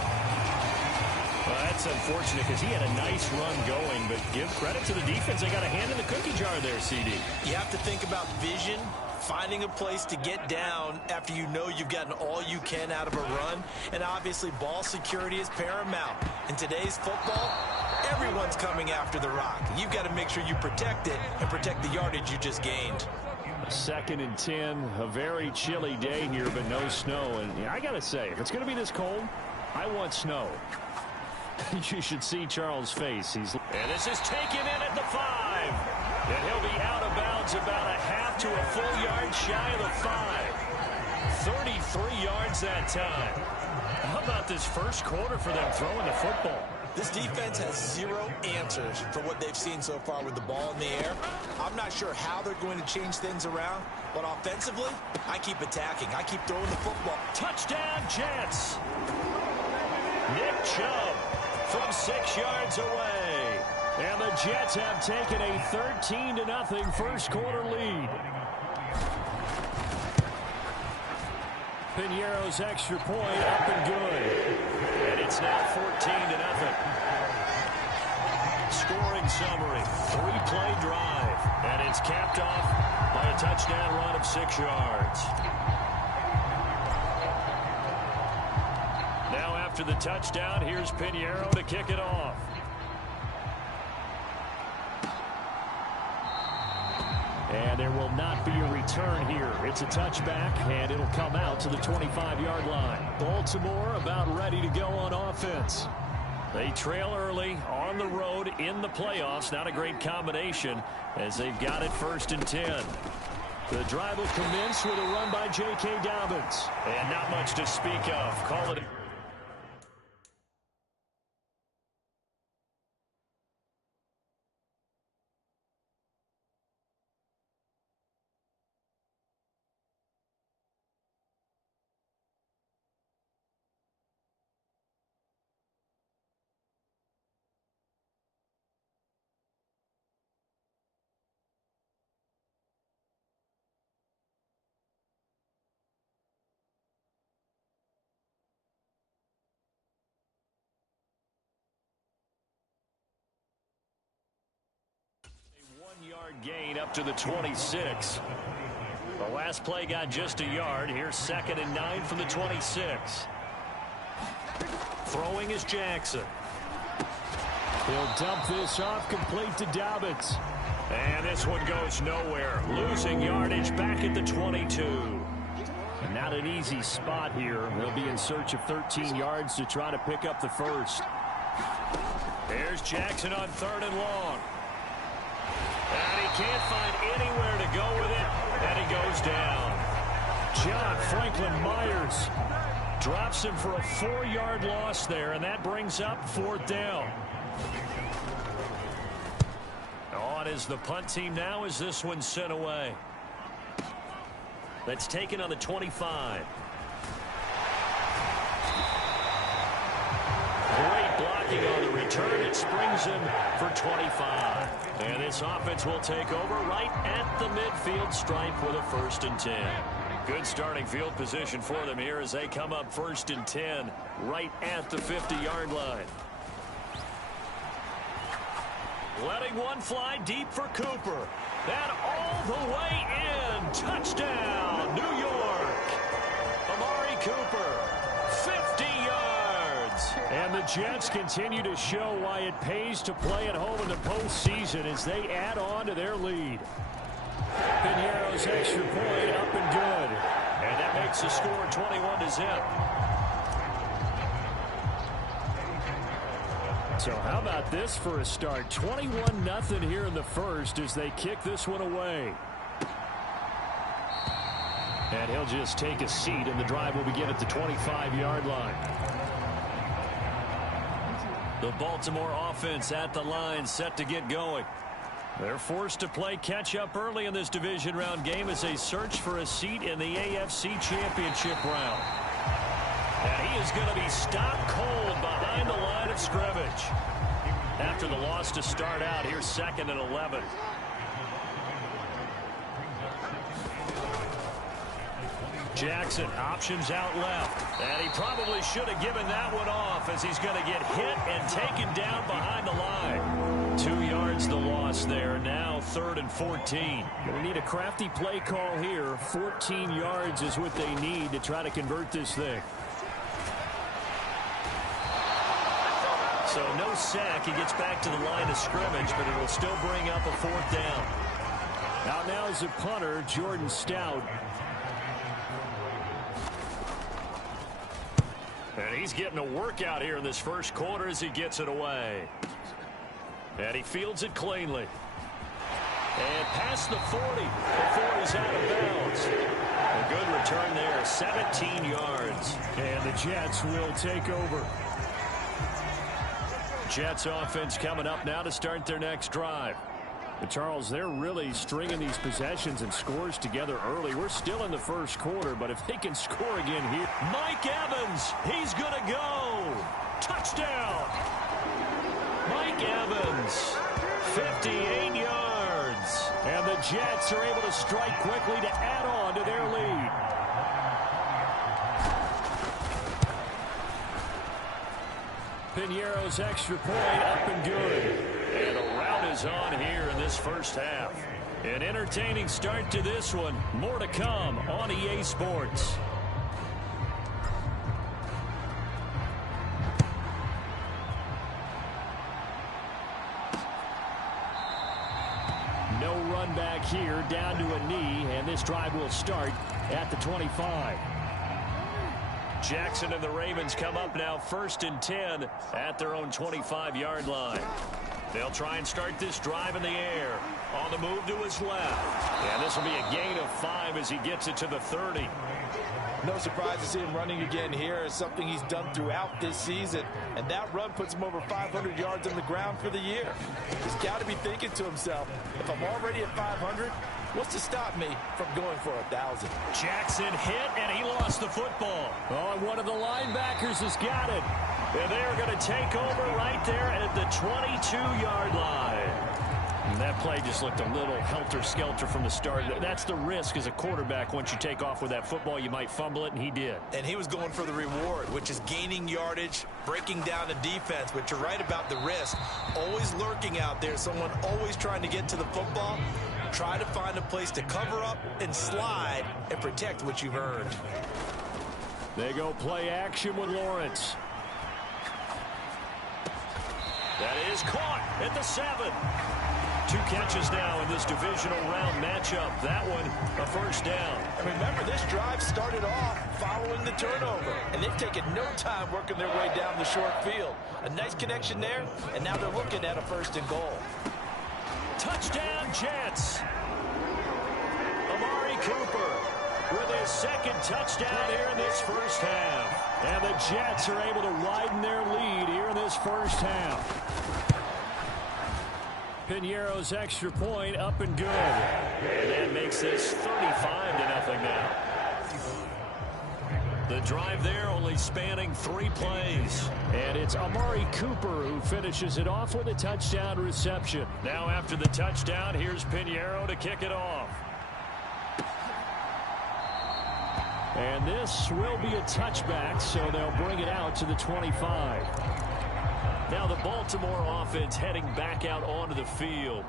Well, that's unfortunate because he had a nice run going, but give credit to the defense. They got a hand in the cookie jar there, CD. You have to think about vision, finding a place to get down after you know you've gotten all you can out of a run. And obviously, ball security is paramount. In today's football, everyone's coming after the rock. You've got to make sure you protect it and protect the yardage you just gained. 2nd and 10, a very chilly day here, but no snow. And I got to say, if it's going to be this cold, I want snow. You should see Charles' face. And this is taken in at the 5. And he'll be out of bounds about a half to a full yard shy of the 5. 33 yards that time. How about this first quarter for them throwing the football? This defense has 0 answers for what they've seen so far with the ball in the air. I'm not sure how they're going to change things around, but offensively, I keep attacking. I keep throwing the football. Touchdown, Jets. Nick Chubb from 6 yards away. And the Jets have taken a 13-0 first quarter lead. Piñeiro's extra point up and good. And it's now 14-0. Scoring summary, 3-play drive. And it's capped off by a touchdown run of 6 yards. Now after the touchdown, here's Piñeiro to kick it off. And there will not be a return here. It's a touchback, and it'll come out to the 25-yard line. Baltimore about ready to go on offense. They trail early on the road in the playoffs. Not a great combination as they've got it 1st and 10. The drive will commence with a run by J.K. Dobbins. And not much to speak of. Call it. Yard gain up to the 26. The last play got just a yard. Here's 2nd and 9 from the 26. Throwing is Jackson. He'll dump this off complete to Dobbins. And this one goes nowhere. Losing yardage back at the 22. Not an easy spot here. They'll be in search of 13 yards to try to pick up the first. There's Jackson on 3rd and long. And he can't find anywhere to go with it, and he goes down. John Franklin Myers drops him for a 4-yard loss there, and that brings up 4th down. On is the punt team now as this one's sent away. That's taken on the 25. Great blocking on the return. It springs him for 25. And this offense will take over right at the midfield stripe with a 1st and 10. Good starting field position for them here as they come up 1st and 10 right at the 50-yard line. Letting one fly deep for Cooper. And all the way in. Touchdown, New York. Amari Cooper, 50 yards. And the Jets continue to show why it pays to play at home in the postseason as they add on to their lead. Pinero's extra point up and good. And that makes the score 21-0. So how about this for a start? 21-0 here in the first as they kick this one away. And he'll just take a seat, and the drive will begin at the 25-yard line. The Baltimore offense at the line, set to get going. They're forced to play catch-up early in this division round game as they search for a seat in the AFC Championship round. And he is going to be stopped cold behind the line of scrimmage. After the loss to start out, here's 2nd and 11. Jackson options out left. And he probably should have given that one off as he's going to get hit and taken down behind the line. 2 yards the loss there. Now 3rd and 14. Going to need a crafty play call here. 14 yards is what they need to try to convert this thing. So no sack. He gets back to the line of scrimmage, but it will still bring up a 4th down. Out now is a punter, Jordan Stout. And he's getting a workout here in this first quarter as he gets it away. And he fields it cleanly. And past the 40 before he's out of bounds. A good return there, 17 yards. And the Jets will take over. Jets offense coming up now to start their next drive. But Charles, they're really stringing these possessions and scores together early. We're still in the first quarter, but if they can score again here. Mike Evans, he's going to go. Touchdown. Mike Evans, 58 yards. And the Jets are able to strike quickly to add on to their lead. Pinero's extra point up and good. And a rout is on here in this first half. An entertaining start to this one. More to come on EA Sports. No run back here down to a knee, and this drive will start at the 25. Jackson and the Ravens come up now 1st and 10 at their own 25-yard line. They'll try and start this drive in the air. On the move to his left. And this will be a gain of 5 as he gets it to the 30. No surprise to see him running again here. It's something he's done throughout this season. And that run puts him over 500 yards on the ground for the year. He's got to be thinking to himself, if I'm already at 500, what's to stop me from going for 1,000? Jackson hit, and he lost the football. Oh, and one of the linebackers has got it. And they're going to take over right there at the 22-yard line. And that play just looked a little helter-skelter from the start. That's the risk as a quarterback. Once you take off with that football, you might fumble it, and he did. And he was going for the reward, which is gaining yardage, breaking down the defense. But you're right about the risk. Always lurking out there, someone always trying to get to the football. Try to find a place to cover up and slide and protect what you've earned. They go play action with Lawrence. That is caught at the 7. 2 catches now in this divisional round matchup. That one, a first down. And remember, this drive started off following the turnover. And they've taken no time working their way down the short field. A nice connection there, and now they're looking at a 1st and goal. Touchdown, Jets. Amari Cooper with his 2nd touchdown here in this first half. And the Jets are able to widen their lead here in this first half. Piñeiro's extra point up and good. And that makes this 35-0 now. The drive there only spanning 3 plays. And it's Amari Cooper who finishes it off with a touchdown reception. Now after the touchdown, here's Piñeiro to kick it off. And this will be a touchback, so they'll bring it out to the 25. Now the Baltimore offense heading back out onto the field.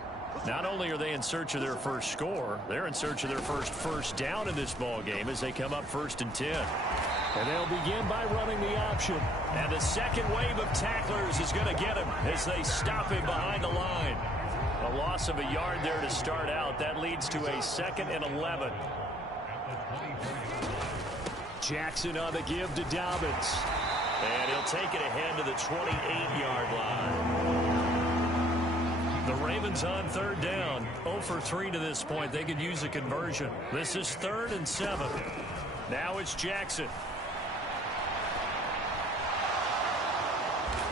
Not only are they in search of their first score, they're in search of their first down in this ball game as they come up 1st and 10. And they'll begin by running the option. And the second wave of tacklers is going to get him as they stop him behind the line. A loss of a yard there to start out. That leads to a 2nd and 11. Jackson on the give to Dobbins. And he'll take it ahead to the 28-yard line. The Ravens on 3rd down. 0 for 3 to this point. They could use a conversion. This is 3rd and 7. Now it's Jackson.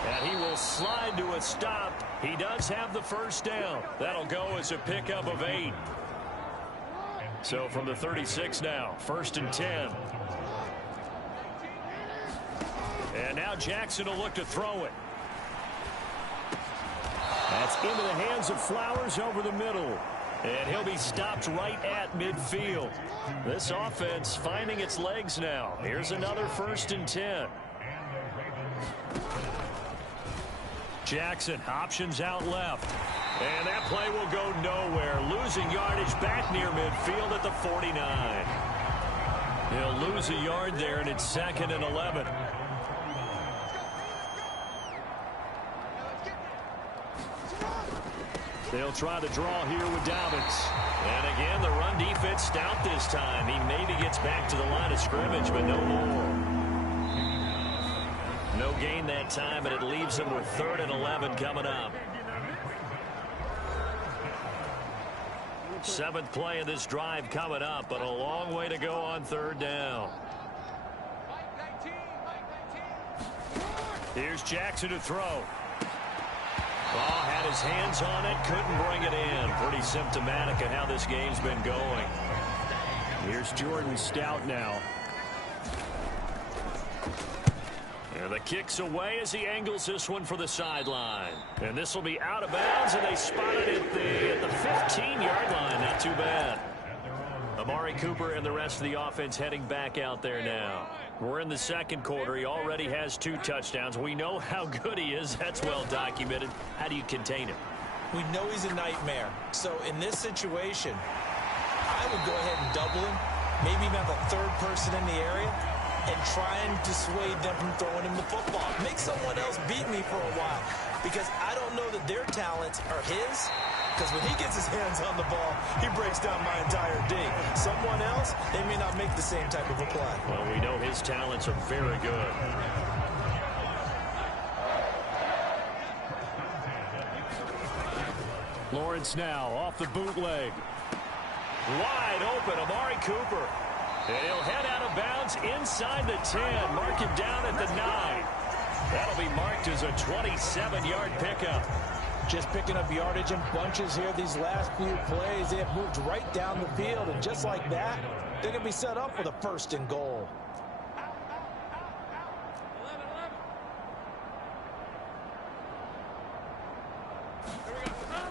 And he will slide to a stop. He does have the first down. That'll go as a pickup of 8. So from the 36 now, 1st and 10. And now Jackson will look to throw it. That's into the hands of Flowers over the middle. And he'll be stopped right at midfield. This offense finding its legs now. Here's another 1st and 10. Jackson options out left. And that play will go nowhere. Losing yardage back near midfield at the 49. He'll lose a yard there, and it's 2nd and 11. They'll try to draw here with Dobbins. And again, the run defense stout this time. He maybe gets back to the line of scrimmage, but no more. No gain that time, and it leaves him with 3rd and 11 coming up. 7th play of this drive coming up, but a long way to go on 3rd down. Here's Jackson to throw. Oh, had his hands on it, couldn't bring it in. Pretty symptomatic of how this game's been going. Here's Jordan Stout now. And the kick's away as he angles this one for the sideline. And this will be out of bounds, and they spot it at the 15-yard line. Not too bad. Amari Cooper and the rest of the offense heading back out there now. We're in the 2nd quarter. He already has 2 touchdowns. We know how good he is. That's well documented. How do you contain him? We know he's a nightmare. So in this situation, I would go ahead and double him. Maybe even have a 3rd person in the area. and try and dissuade them from throwing him the football. Make someone else beat me for a while, because I don't know that their talents are his. Because when he gets his hands on the ball, he breaks down my entire D. Someone else, they may not make the same type of a play. Well, we know his talents are very good. Lawrence now off the bootleg. Wide open, Amari Cooper. And he'll head out of bounds inside the 10. Mark him down at the 9. That'll be marked as a 27-yard pickup. Just picking up yardage in bunches here these last few plays. They have moved right down the field, and just like that, they're going to be set up for the 1st and goal.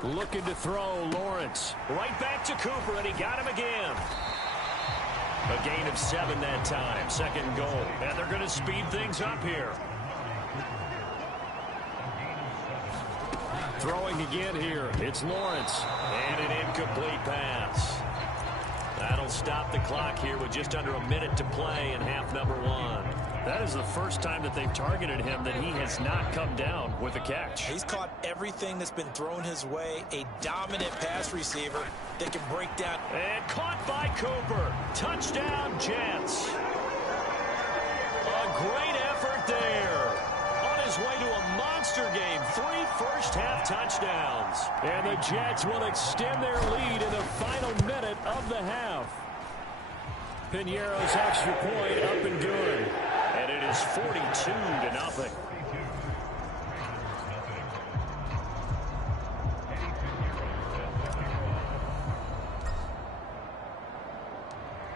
Looking to throw, Lawrence. Right back to Cooper, and he got him again. A gain of 7 that time. 2nd and goal. And they're going to speed things up here. Throwing again here. It's Lawrence. And an incomplete pass. That'll stop the clock here with just under a minute to play in half number 1. That is the first time that they've targeted him that he has not come down with a catch. He's caught everything that's been thrown his way. A dominant pass receiver that can break down. And caught by Cooper. Touchdown, Jets. A great effort there. On his way to a monster game. 3 first-half touchdowns. And the Jets will extend their lead in the final minute of the half. Piñeiro's extra point up and good. And it is 42-0.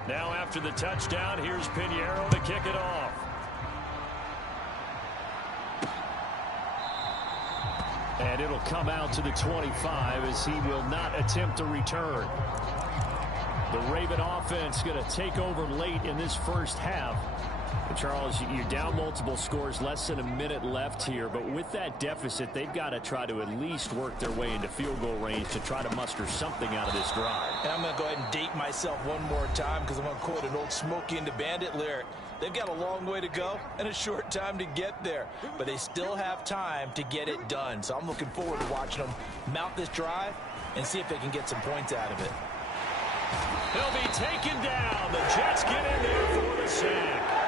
Now after the touchdown, here's Piñeiro to kick it off. And it'll come out to the 25 as he will not attempt to return. The Raven offense going to take over late in this first half. And Charles, you're down multiple scores, less than a minute left here. But with that deficit, they've got to try to at least work their way into field goal range to try to muster something out of this drive. And I'm going to go ahead and date myself one more time because I'm going to quote an old Smokey and the Bandit lyric. They've got a long way to go and a short time to get there. But they still have time to get it done. So I'm looking forward to watching them mount this drive and see if they can get some points out of it. He'll be taken down. The Jets get in there for the sack.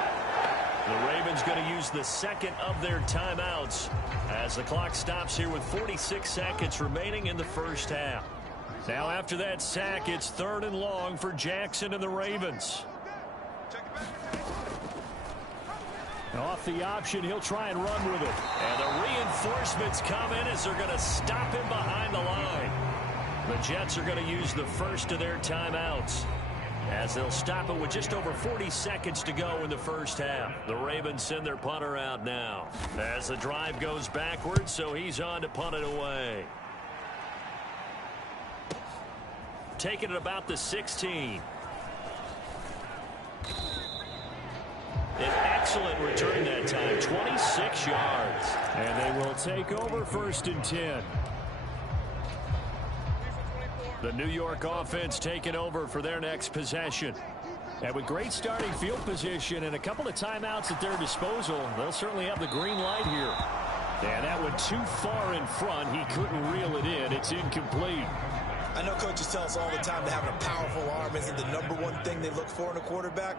The Ravens going to use the 2nd of their timeouts as the clock stops here with 46 seconds remaining in the first half. Now after that sack, it's 3rd and long for Jackson and the Ravens. Off the option, he'll try and run with it. And the reinforcements come in as they're going to stop him behind the line. The Jets are going to use the 1st of their timeouts as they'll stop it with just over 40 seconds to go in the first half. The Ravens send their punter out now as the drive goes backwards, so he's on to punt it away. Taking it about the 16. An excellent return that time, 26 yards. And they will take over 1st and 10. The New York offense taking over for their next possession. And with great starting field position and a couple of timeouts at their disposal, they'll certainly have the green light here. And that went too far in front. He couldn't reel it in. It's incomplete. I know coaches tell us all the time that having a powerful arm isn't the #1 thing they look for in a quarterback.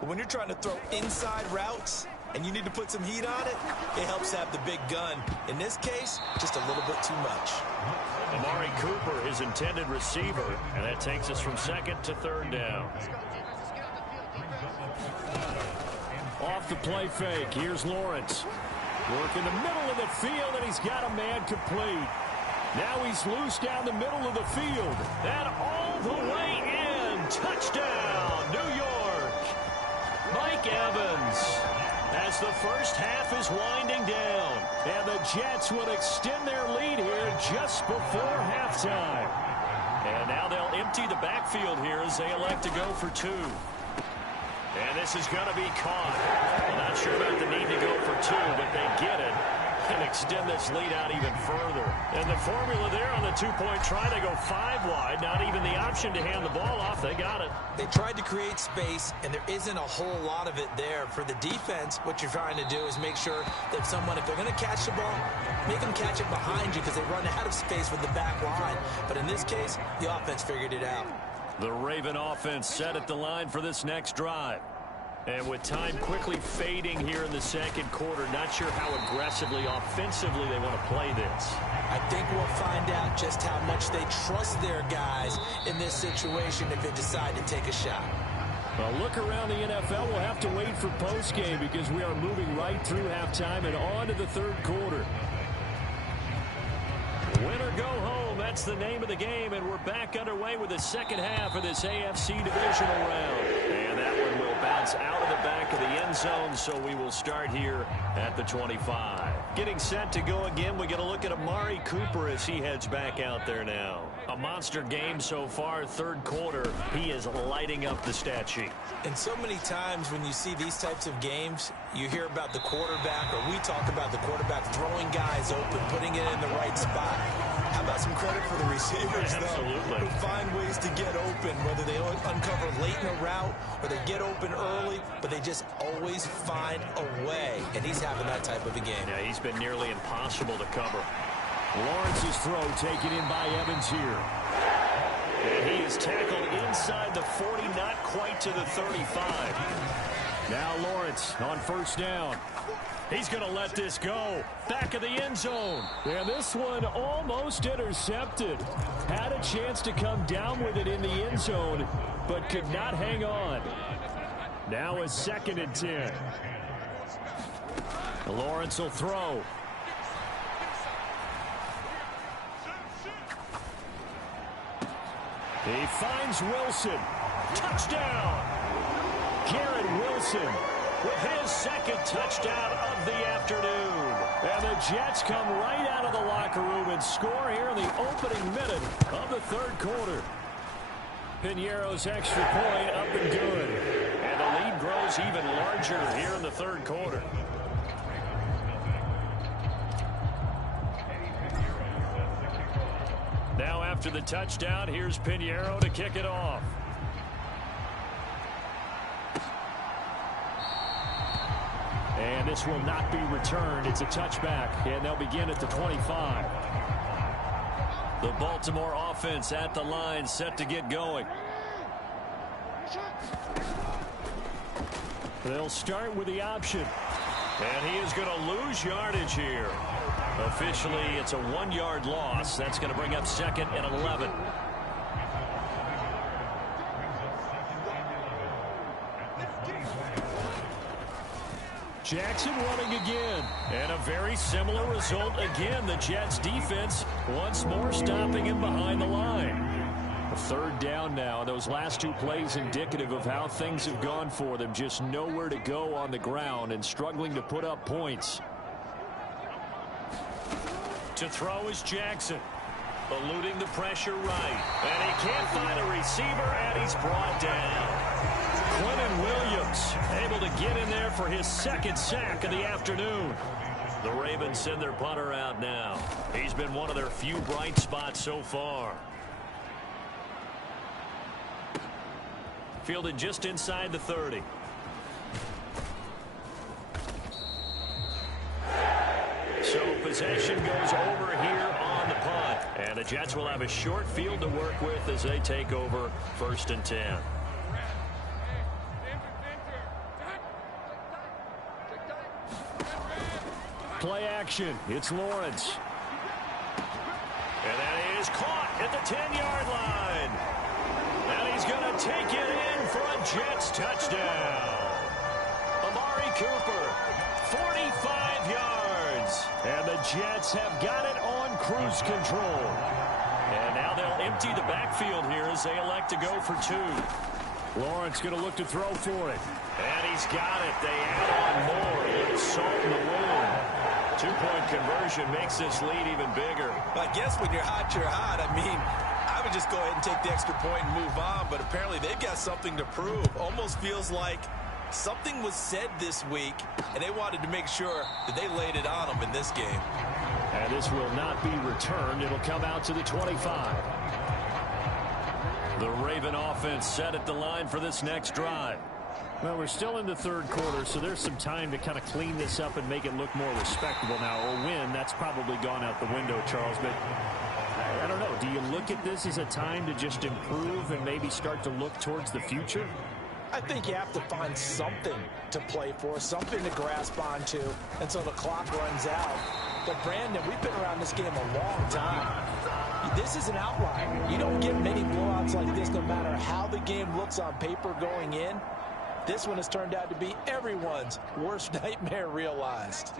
But when you're trying to throw inside routes and you need to put some heat on it, it helps have the big gun. In this case, just a little bit too much. Amari Cooper, his intended receiver, and that takes us from 2nd to 3rd down. Off the play fake, here's Lawrence. Work in the middle of the field, and he's got a man complete. Now he's loose down the middle of the field. And all the way in. Touchdown, New York. Mike Evans, as the first half is winding down. And the Jets will extend their lead here just before halftime. And now they'll empty the backfield here as they elect to go for 2. And this is going to be caught. I'm not sure about the need to go for 2, but they get it. and extend this lead out even further. And the formula there on the two-point try, they go 5 wide. Not even the option to hand the ball off. They got it. They tried to create space, and there isn't a whole lot of it there. For the defense, what you're trying to do is make sure that someone, if they're going to catch the ball, make them catch it behind you because they run out of space with the back line. But in this case, the offense figured it out. The Raven offense set at the line for this next drive. And with time quickly fading here in the second quarter, not sure how aggressively, offensively they want to play this. I think we'll find out just how much they trust their guys in this situation if they decide to take a shot. Well, look around the NFL. We'll have to wait for postgame because we are moving right through halftime and on to the third quarter. Win or go home, that's the name of the game, and we're back underway with the second half of this AFC divisional round. And that one will bounce out of the back of the end zone, so we will start here at the 25. Getting set to go again, we get a look at Amari Cooper as he heads back out there now. A monster game so far, third quarter. He is lighting up the stat sheet. And so many times when you see these types of games, you hear about the quarterback, or we talk about the quarterback throwing guys open, putting it in the right spot. How about some credit for the receivers, though, who find ways to get open, whether they uncover late in a route or they get open early, but they just always find a way. And he's having that type of a game. Yeah, he's been nearly impossible to cover. Lawrence's throw taken in by Evans here. And he is tackled inside the 40, not quite to the 35. Now Lawrence on first down. He's going to let this go. Back of the end zone. And this one almost intercepted. Had a chance to come down with it in the end zone, but could not hang on. Now a 2nd and 10. Lawrence will throw. He finds Wilson. Touchdown! Garrett Wilson with his 2nd touchdown of the afternoon. And the Jets come right out of the locker room and score here in the opening minute of the third quarter. Piñeiro's extra point up and good. And the lead grows even larger here in the third quarter. Now after the touchdown, here's Piñeiro to kick it off. And this will not be returned. It's a touchback, and they'll begin at the 25. The Baltimore offense at the line, set to get going. They'll start with the option. And he is going to lose yardage here. Officially, it's a 1-yard loss. That's going to bring up 2nd and 11. Jackson running again. And a very similar result again. The Jets defense once more stopping him behind the line. A 3rd down now. Those last 2 plays indicative of how things have gone for them. Just nowhere to go on the ground and struggling to put up points. To throw is Jackson. Eluding the pressure right. And he can't find a receiver, and he's brought down. Quentin Williams able to get in there for his 2nd sack of the afternoon. The Ravens send their punter out now. He's been one of their few bright spots so far. Fielded just inside the 30. So possession goes over here on the punt. And the Jets will have a short field to work with as they take over 1st and 10. Play action. It's Lawrence. And that is caught at the 10-yard line. And he's going to take it in for a Jets touchdown. Amari Cooper, 45 yards. And the Jets have got it on cruise control. And now they'll empty the backfield here as they elect to go for 2. Lawrence going to look to throw for it. And he's got it. They add on more. A little salt in the wound. 2-point conversion makes this lead even bigger. I guess when you're hot, you're hot. I mean, I would just go ahead and take the extra point and move on, but apparently they've got something to prove. Almost feels like Something was said this week, and they wanted to make sure that they laid it on them in this game. And this will not be returned. It'll come out to the 25. The Raven offense set at the line for this next drive. Well, we're still in the third quarter, so there's some time to kind of clean this up and make it look more respectable now. A win, that's probably gone out the window, Charles, but I don't know. Do you look at this as a time to just improve and maybe start to look towards the future? I think you have to find something to play for, something to grasp onto until the clock runs out. But, Brandon, we've been around this game a long time. This is an outlier. You don't get many blowouts like this no matter how the game looks on paper going in. This one has turned out to be everyone's worst nightmare realized.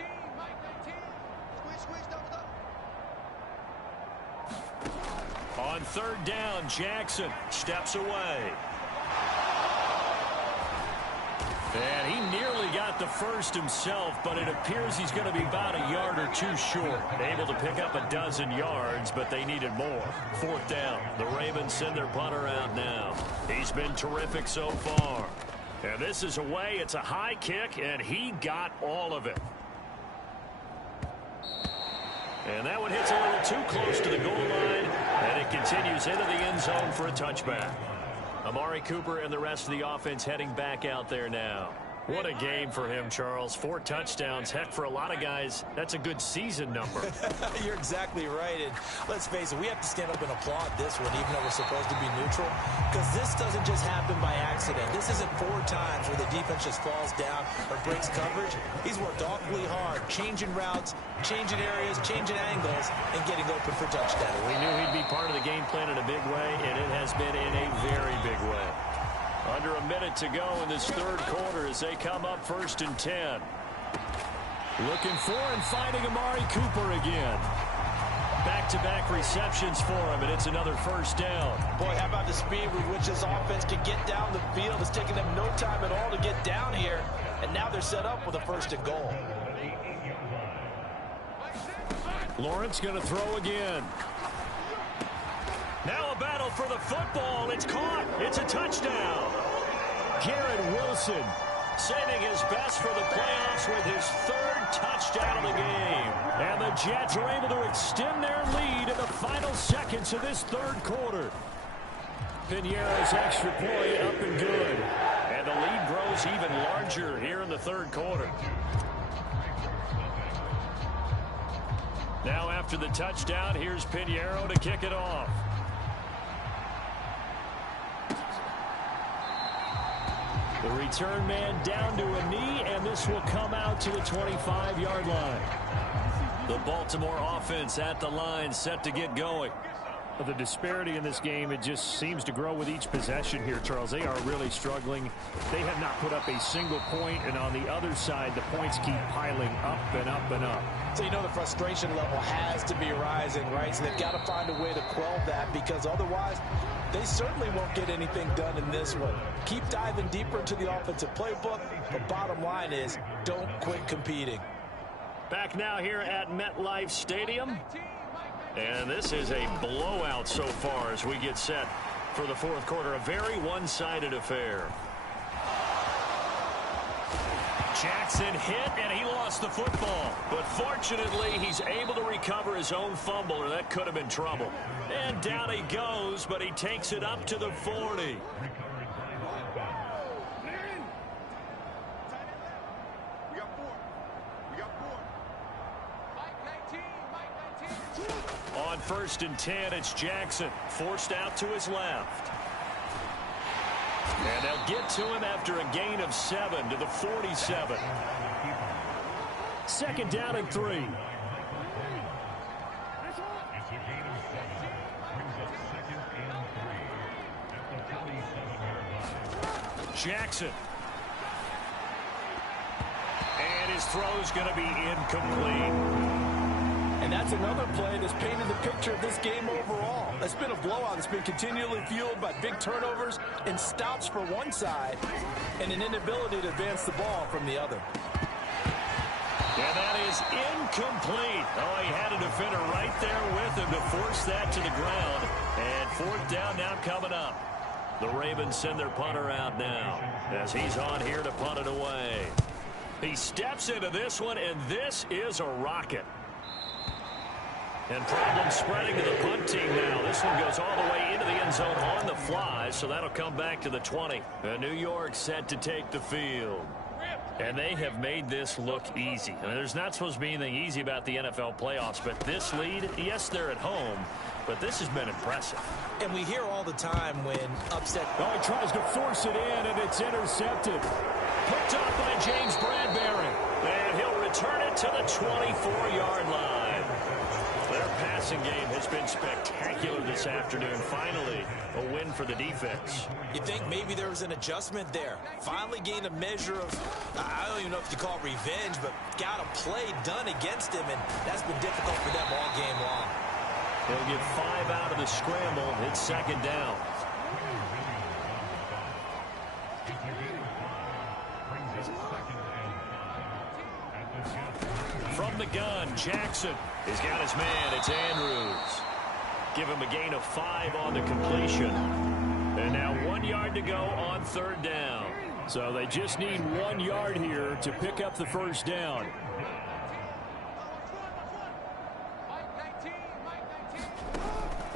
On third down, Jackson steps away. And he nearly got the first himself, but it appears he's going to be about a yard or two short. Able to pick up a dozen yards, but they needed more. Fourth down. The Ravens send their punter out now. He's been terrific so far. And this is away. It's a high kick, and he got all of it. And that one hits a little too close to the goal line, and it continues into the end zone for a touchback. Amari Cooper and the rest of the offense heading back out there now. What a game for him, Charles. 4 touchdowns. Heck, for a lot of guys, that's a good season number. You're exactly right. And let's face it, we have to stand up and applaud this one, even though we're supposed to be neutral, because this doesn't just happen by accident. This isn't 4 times where the defense just falls down or breaks coverage. He's worked awfully hard, changing routes, changing areas, changing angles, and getting open for touchdown. We knew he'd be part of the game plan in a big way, and it has been in a very big way. Under a minute to go in this third quarter as they come up 1st and 10. Looking for and finding Amari Cooper again. Back-to-back receptions for him, and it's another first down. Boy, how about the speed with which this offense can get down the field? It's taken them no time at all to get down here, and now they're set up with a 1st and goal. Lawrence going to throw again. Now a battle for the football. It's caught. It's a touchdown. Garrett Wilson saving his best for the playoffs with his 3rd touchdown of the game. And the Jets are able to extend their lead in the final seconds of this third quarter. Piñeiro's extra point up and good. And the lead grows even larger here in the third quarter. Now after the touchdown, here's Piñeiro to kick it off. The return man down to a knee, and this will come out to the 25-yard line. The Baltimore offense at the line, set to get going. The disparity in this game, it just seems to grow with each possession here, Charles. They are really struggling. They have not put up a single point, and on the other side, the points keep piling up and up and up. So you know the frustration level has to be rising, right? So they've got to find a way to quell that, because otherwise they certainly won't get anything done in this one. Keep diving deeper into the offensive playbook. The bottom line is don't quit competing. Back now here at MetLife Stadium. And this is a blowout so far as we get set for the fourth quarter. A very one-sided affair. Jackson hit, and he lost the football. But fortunately, he's able to recover his own fumble, or that could have been trouble. And down he goes, but he takes it up to the 40. On 1st and 10, it's Jackson, forced out to his left. And they'll get to him after a gain of 7 to the 47. 2nd down and 3. Jackson. And his throw's going to be incomplete. And that's another play that's painted the picture of this game overall. It's been a blowout. It's been continually fueled by big turnovers and stops for one side and an inability to advance the ball from the other. And that is incomplete. Oh, he had a defender right there with him to force that to the ground. And 4th down now coming up. The Ravens send their punter out now as he's on here to punt it away. He steps into this one, and this is a rocket. And problems spreading to the punt team now. This one goes all the way into the end zone on the fly, so that'll come back to the 20. And New York set to take the field. And they have made this look easy. I mean, there's not supposed to be anything easy about the NFL playoffs, but this lead, yes, they're at home, but this has been impressive. And we hear all the time when upset. Oh, he tries to force it in, and it's intercepted. Picked up by James Bradbury. And he'll return it to the 24-yard line. Their passing game has been spectacular this afternoon. Finally, a win for the defense. You think maybe there was an adjustment there. Finally gained a measure of, I don't even know if you call it revenge, but got a play done against him, and that's been difficult for them all game long. He'll get 5 out of the scramble. It's second down. From the gun, Jackson. He's got his man. It's Andrews. Give him a gain of 5 on the completion. And now 1 yard to go on third down. So they just need 1 yard here to pick up the first down.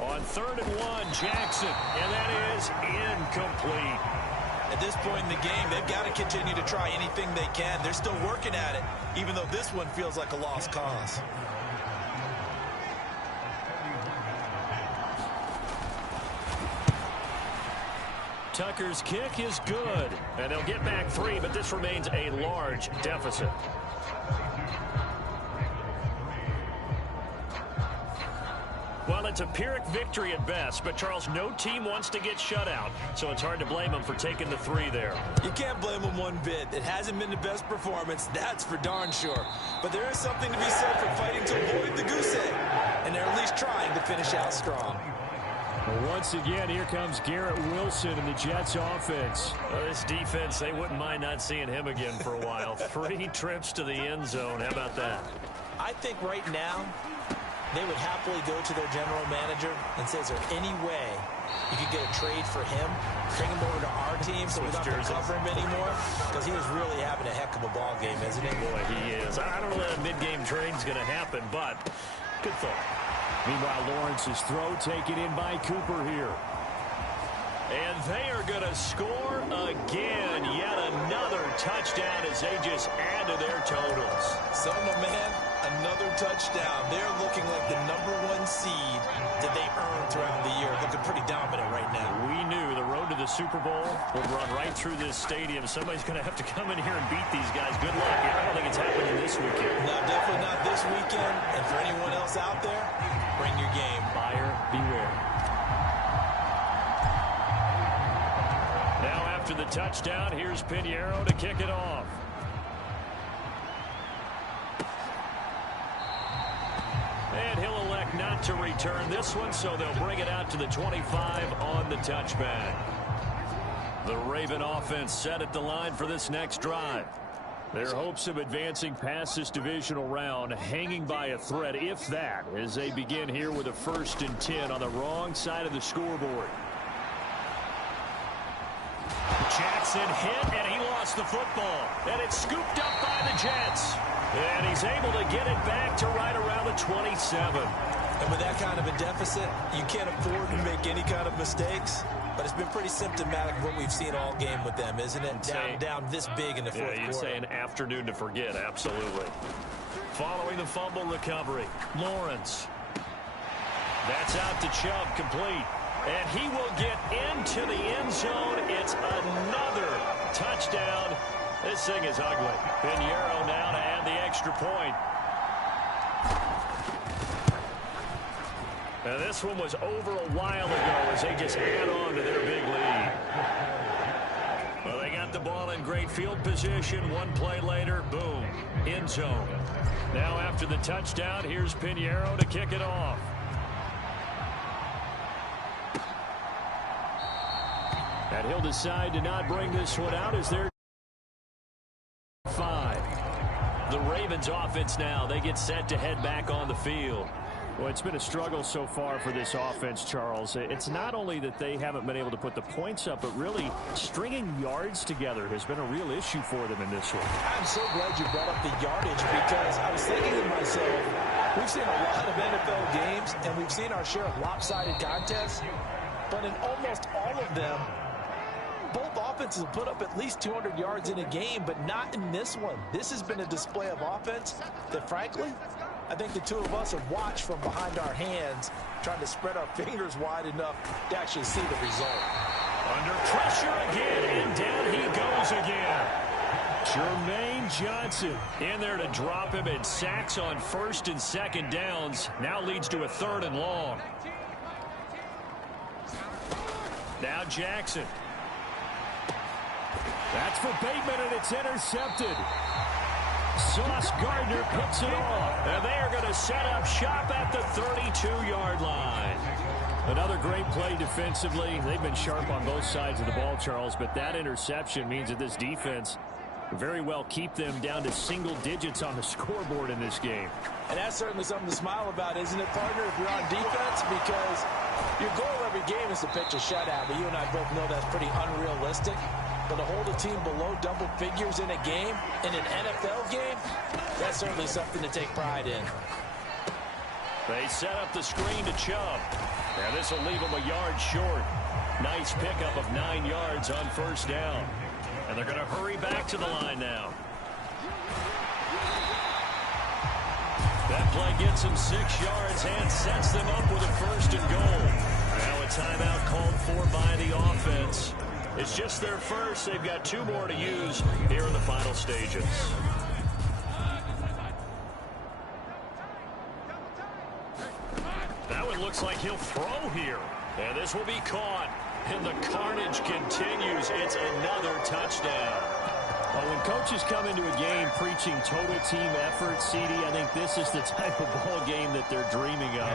On 3rd and 1, Jackson. And that is incomplete. At this point in the game, they've got to continue to try anything they can. They're still working at it, even though this one feels like a lost cause. Tucker's kick is good. And they'll get back 3, but this remains a large deficit. Well, it's a Pyrrhic victory at best, but, Charles, no team wants to get shut out, so it's hard to blame them for taking the 3 there. You can't blame them one bit. It hasn't been the best performance, that's for darn sure. But there is something to be said for fighting to avoid the goose egg, and they're at least trying to finish out strong. Well, once again, here comes Garrett Wilson in the Jets offense. Well, this defense, they wouldn't mind not seeing him again for a while. 3 trips to the end zone. How about that? I think right now, they would happily go to their general manager and say, is there any way you could get a trade for him, bring him over to our team so we don't have to cover him anymore? Because he is really having a heck of a ball game, isn't he? Boy, he is. I don't know that a mid-game trade is going to happen, but good thought. Meanwhile, Lawrence's throw taken in by Cooper here. And they are going to score again. Yet another touchdown as they just add to their totals. So, my man, another touchdown. They're looking like the #1 seed that they earned throughout the year. Looking pretty dominant right now. We knew the road to the Super Bowl would run right through this stadium. Somebody's going to have to come in here and beat these guys. Good luck. I don't think it's happening this weekend. No, definitely not this weekend. And for anyone else out there, bring your game. Buyer beware. Now after the touchdown, here's Pinheiro to kick it off. And he'll elect not to return this one, so they'll bring it out to the 25 on the touchback. The Raven offense set at the line for this next drive. Their hopes of advancing past this divisional round hanging by a thread, if that, as they begin here with a 1st and 10 on the wrong side of the scoreboard. Jackson hit, and he lost the football. And it's scooped up by the Jets. And he's able to get it back to right around the 27. And with that kind of a deficit, you can't afford to make any kind of mistakes. But it's been pretty symptomatic of what we've seen all game with them, isn't it? Down this big in the fourth quarter. You'd say an afternoon to forget, absolutely. Following the fumble recovery, Lawrence. That's out to Chubb, complete. And he will get into the end zone. It's another touchdown. This thing is ugly. Pinheiro now to add the extra point. Now this one was over a while ago as they just add on to their big lead. Well, they got the ball in great field position. One play later, boom, end zone. Now after the touchdown, here's Pinheiro to kick it off. And he'll decide to not bring this one out as they're 5. The Ravens offense now, they get set to head back on the field. Well, it's been a struggle so far for this offense, Charles. It's not only that they haven't been able to put the points up, but really stringing yards together has been a real issue for them in this one. I'm so glad you brought up the yardage, because I was thinking to myself, we've seen a lot of NFL games, and we've seen our share of lopsided contests, but in almost all of them, both offenses have put up at least 200 yards in a game, but not in this one. This has been a display of offense that, frankly, I think the two of us have watched from behind our hands, trying to spread our fingers wide enough to actually see the result. Under pressure again, and down he goes again. Jermaine Johnson in there to drop him, and sacks on 1st and 2nd downs. Now leads to a 3rd and long. Now Jackson. That's for Bateman, and it's intercepted. Sauce Gardner picks it off. And they are going to set up shop at the 32-yard line. Another great play defensively. They've been sharp on both sides of the ball, Charles, but that interception means that this defense very well keep them down to single digits on the scoreboard in this game. And that's certainly something to smile about, isn't it, partner, if you're on defense? Because your goal every game is to pitch a shutout, but you and I both know that's pretty unrealistic. But to hold a team below double figures in a game, in an NFL game, that's certainly something to take pride in. They set up the screen to Chubb. And this will leave him a yard short. Nice pickup of 9 yards on 1st down. And they're going to hurry back to the line now. That play gets them 6 yards and sets them up with a 1st and goal. Now a timeout called for by the offense. It's just their first. They've got 2 more to use here in the final stages. That one looks like he'll throw here. And this will be caught. And the carnage continues. It's another touchdown. Well, when coaches come into a game preaching total team effort, CD, I think this is the type of ball game that they're dreaming of.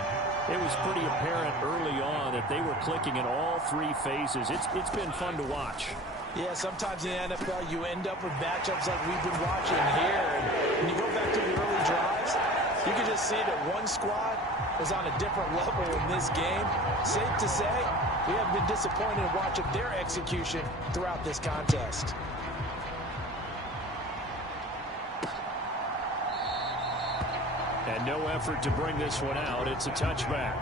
It was pretty apparent early on that they were clicking in all 3 phases. It's been fun to watch. Yeah, sometimes in the NFL you end up with matchups like we've been watching here. And when you go back to the early drives, you can just see that one squad was on a different level in this game. Safe to say, we haven't been disappointed in watching their execution throughout this contest. And no effort to bring this one out. It's a touchback.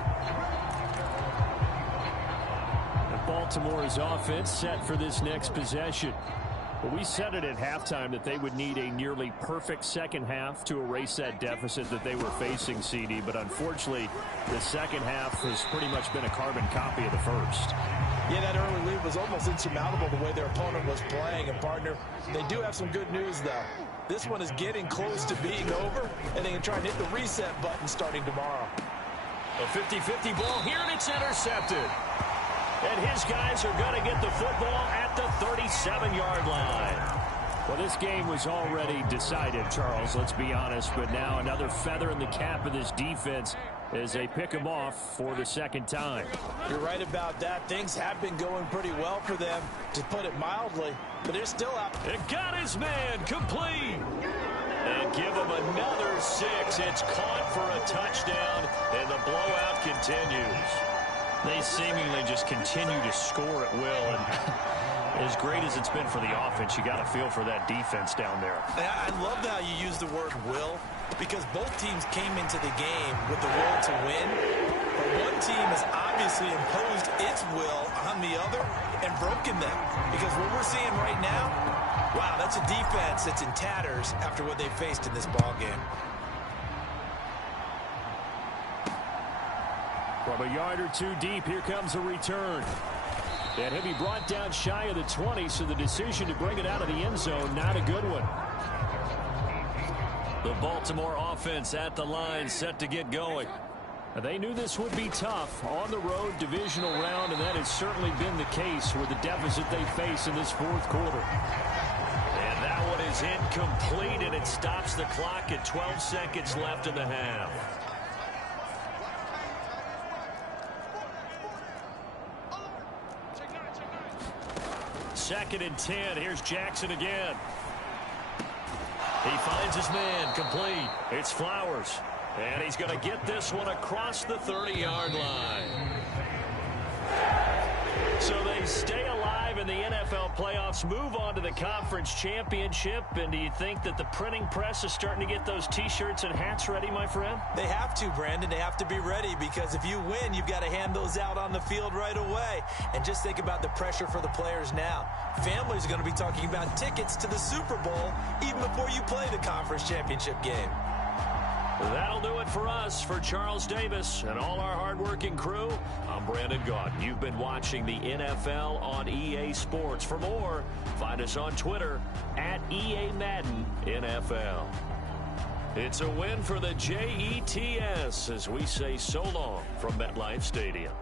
And Baltimore's offense set for this next possession. But we said it at halftime that they would need a nearly perfect second half to erase that deficit that they were facing, CD. But unfortunately, the second half has pretty much been a carbon copy of the first. Yeah, that early lead was almost insurmountable the way their opponent was playing. And, partner, they do have some good news, though. This one is getting close to being over, and they can try and hit the reset button starting tomorrow. A 50-50 ball here, and it's intercepted. And his guys are going to get the football at the 37-yard line. Well, this game was already decided, Charles, let's be honest. But now another feather in the cap of this defense as they pick them off for the 2nd time. You're right about that. Things have been going pretty well for them, to put it mildly. But they're still out. It got his man complete. And give him another 6. It's caught for a touchdown, and the blowout continues. They seemingly just continue to score at will. And as great as it's been for the offense, you got to feel for that defense down there. I love how you use the word will, because both teams came into the game with the will to win. But one team has obviously imposed its will on the other and broken them. Because what we're seeing right now, wow, that's a defense that's in tatters after what they faced in this ball game. From a yard or 2 deep, here comes a return. And he'll be brought down shy of the 20, so the decision to bring it out of the end zone, not a good one. The Baltimore offense at the line, set to get going. They knew this would be tough on the road, divisional round, and that has certainly been the case with the deficit they face in this 4th quarter. And that one is incomplete, and it stops the clock at 12 seconds left in the half. 2nd and 10. Here's Jackson again. He finds his man, complete. It's Flowers. And he's going to get this one across the 30-yard line. So they stay alive in the NFL playoffs, move on to the conference championship. And do you think that the printing press is starting to get those T-shirts and hats ready, my friend? They have to, Brandon. They have to be ready because if you win, you've got to hand those out on the field right away. And just think about the pressure for the players now. Families are going to be talking about tickets to the Super Bowl even before you play the conference championship game. That'll do it for us. For Charles Davis and all our hardworking crew, I'm Brandon Gaudin. You've been watching the NFL on EA Sports. For more, find us on Twitter at EA Madden NFL. It's a win for the Jets as we say so long from MetLife Stadium.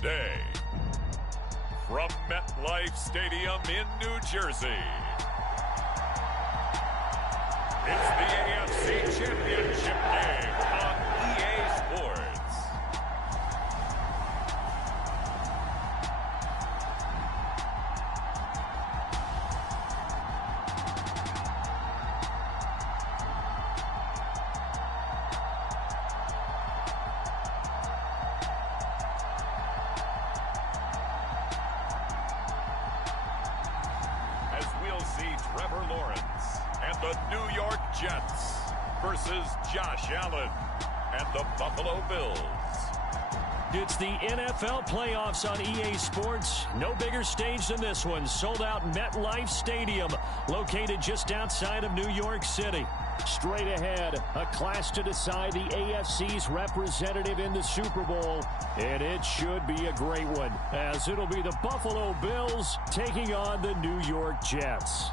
today, from MetLife Stadium in New Jersey, it's the AFC Championship game on EA Sports. Jets versus Josh Allen and the Buffalo Bills. It's the NFL playoffs on EA Sports. No bigger stage than this one. Sold out MetLife Stadium, located just outside of New York City. Straight ahead, a clash to decide the AFC's representative in the Super Bowl. And it should be a great one, as it'll be the Buffalo Bills taking on the New York Jets.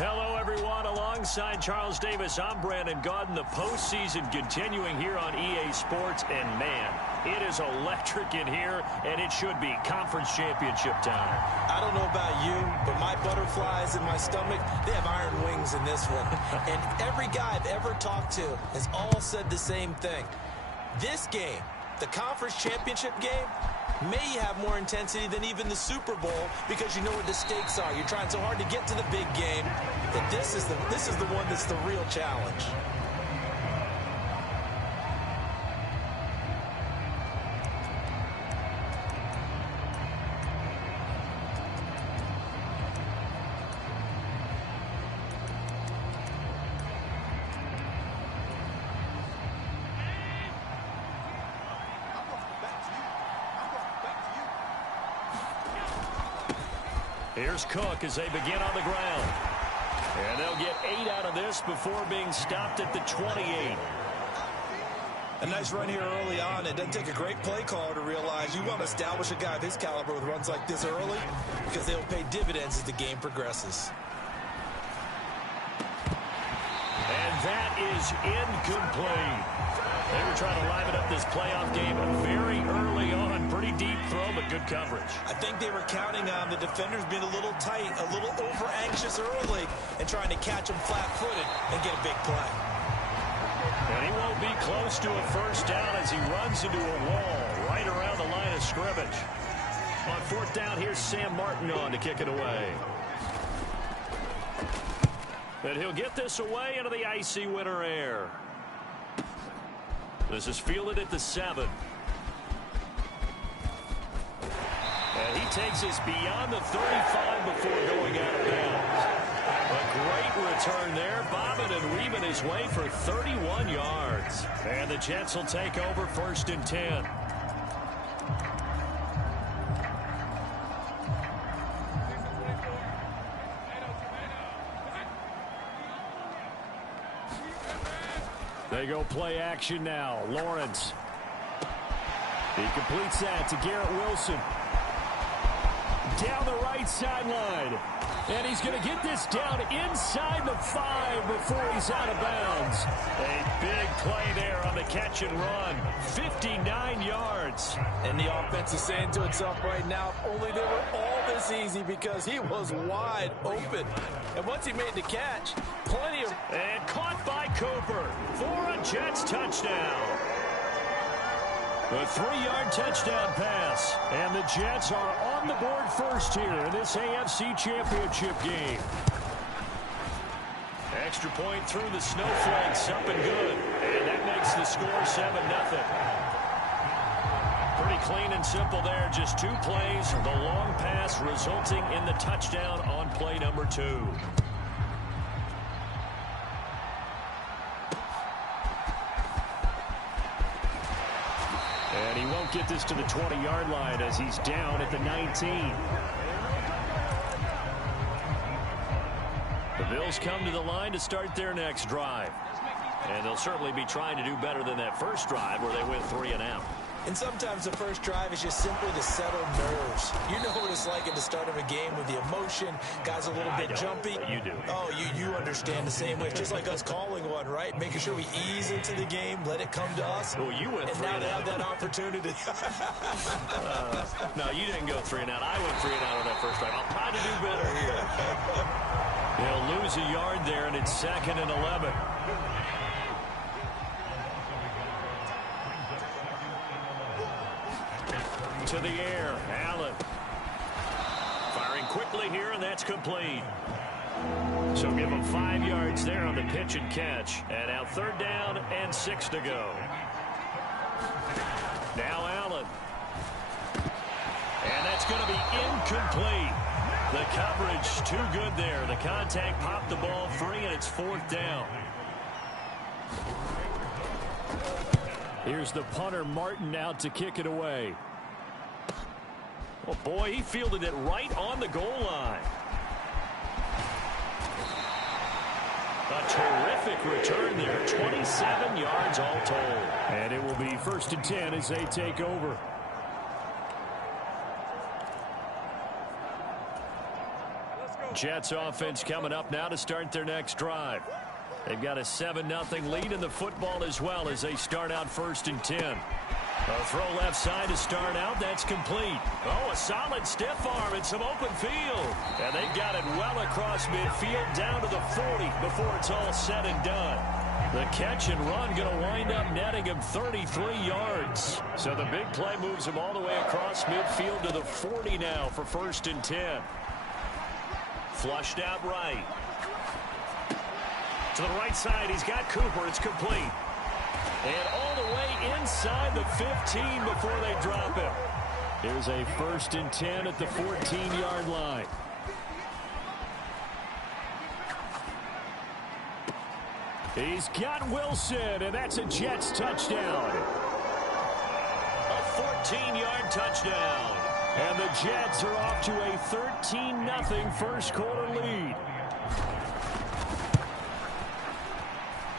Hello, everyone. Alongside Charles Davis, I'm Brandon Gaudin. The postseason continuing here on EA Sports. And, man, it is electric in here, and it should be conference championship time. I don't know about you, but my butterflies in my stomach, they have iron wings in this one. And every guy I've ever talked to has all said the same thing. This game, the conference championship game, may have more intensity than even the Super Bowl because you know what the stakes are. You're trying so hard to get to the big game that this is the one that's the real challenge. Here's Cook as they begin on the ground. And they'll get 8 out of this before being stopped at the 28. A nice run here early on. It doesn't take a great play caller to realize you want to establish a guy of his caliber with runs like this early because they'll pay dividends as the game progresses. And that is incomplete. They were trying to liven up this playoff game very early on. Pretty deep throw, but good coverage. I think they were counting on the defenders being a little tight, a little over-anxious early, and trying to catch him flat-footed and get a big play. And he won't be close to a first down as he runs into a wall right around the line of scrimmage. On fourth down, here's Sam Martin on to kick it away. And he'll get this away into the icy winter air. This is fielded at the 7. And he takes us beyond the 35 before going out of bounds. A great return there, bobbing and weaving his way for 31 yards. And the Jets will take over 1st and 10. They go play action now. Lawrence. He completes that to Garrett Wilson. Down the right sideline. And he's going to get this down inside the 5 before he's out of bounds. A big play there on the catch and run. 59 yards. And the offense is saying to itself right now, only they were all this easy because he was wide open. And once he made the catch, plenty of... And caught by Cooper for a Jets touchdown. The 3-yard touchdown pass. And the Jets are on the board first here in this AFC Championship game. Extra point through the snowflakes, up and good. And that makes the score 7-0. Pretty clean and simple there. Just 2 plays. The long pass resulting in the touchdown on play number 2. And he won't get this to the 20-yard line as he's down at the 19. The Bills come to the line to start their next drive. And they'll certainly be trying to do better than that first drive where they went 3 and out. And sometimes the first drive is just simply to settle nerves. You know what it's like at the start of a game with the emotion. Guys a little bit jumpy. You do. Oh, you understand the same way. It's just like us calling one, right? Making sure we ease into the game, let it come to us. Well, you went and 3 now and they out. have that opportunity. No, you didn't go 3 and out. I went 3 and out on that first drive. I'll try to do better here. They'll lose a yard there, and it's 2nd and 11. To the air, Allen. Firing quickly here, and that's complete. So give him 5 yards there on the pitch and catch. And now 3rd down and 6 to go. Now Allen. And that's going to be incomplete. The coverage too good there. The contact popped the ball free, and it's 4th down. Here's the punter, Martin, out to kick it away. Oh, boy, he fielded it right on the goal line. A terrific return there. 27 yards all told. And it will be 1st and 10 as they take over. Jets offense coming up now to start their next drive. They've got a 7-0 lead in the football as well as they start out 1st and 10. A throw left side to start out. That's complete. Oh, a solid stiff arm and some open field. And they've got it well across midfield down to the 40 before it's all said and done. The catch and run going to wind up netting him 33 yards. So the big play moves him all the way across midfield to the 40 now for 1st and 10. Flushed out right. To the right side, he's got Cooper. It's complete. And all the way inside the 15 before they drop him. Here's a 1st and 10 at the 14-yard line. He's got Wilson, and that's a Jets touchdown. A 14-yard touchdown. And the Jets are off to a 13-0 first quarter lead.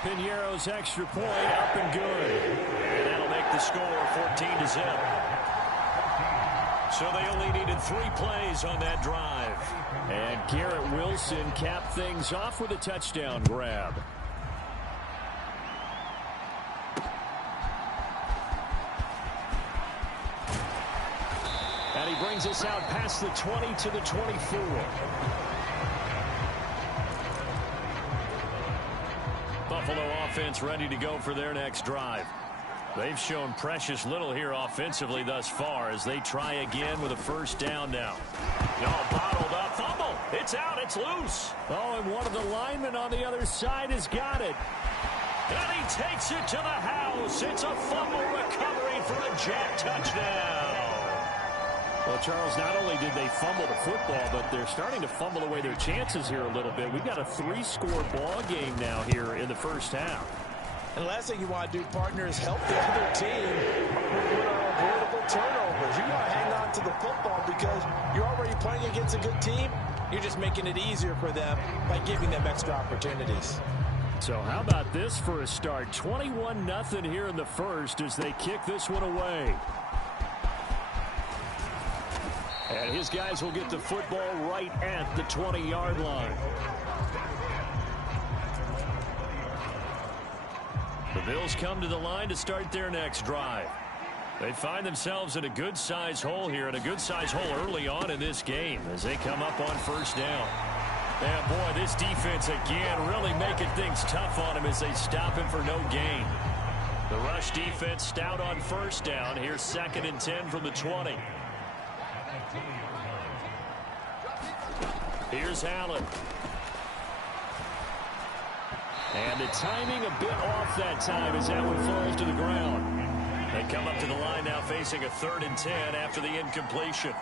Piñeiro's extra point up and good. And that'll make the score 14-0. So they only needed 3 plays on that drive. And Garrett Wilson capped things off with a touchdown grab. And he brings us out past the 20 to the 24. Buffalo offense ready to go for their next drive. They've shown precious little here offensively thus far as they try again with a 1st down now. No, bottled up. Fumble. It's out. It's loose. Oh, and one of the linemen on the other side has got it. And he takes it to the house. It's a fumble recovery for a Jet touchdown. Well, Charles, not only did they fumble the football, but they're starting to fumble away their chances here a little bit. We've got a 3-score ball game now here in the first half. And the last thing you want to do, partner, is help the other team with avoidable turnovers. You want to hang on to the football because you're already playing against a good team. You're just making it easier for them by giving them extra opportunities. So how about this for a start? 21-0 here in the first as they kick this one away. And his guys will get the football right at the 20-yard line. The Bills come to the line to start their next drive. They find themselves in a good-sized hole here, and a good-sized hole early on in this game as they come up on 1st down. And boy, this defense again really making things tough on him as they stop him for no gain. The rush defense stout on 1st down. Here's 2nd and 10 from the 20. Here's Allen. And the timing a bit off that time as that one falls to the ground. They come up to the line now facing a 3rd and 10 after the incompletion.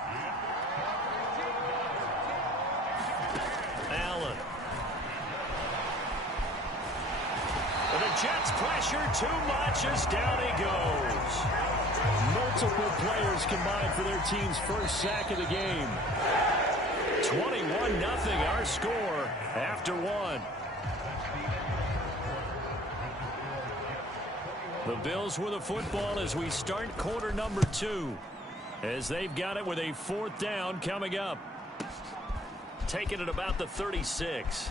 Allen. And the Jets pressure too much as down he goes. Multiple players combined for their team's first sack of the game. 21-0 our score after 1. The Bills with a football as we start quarter number 2. As they've got it with a 4th down coming up. Taking it about the 36.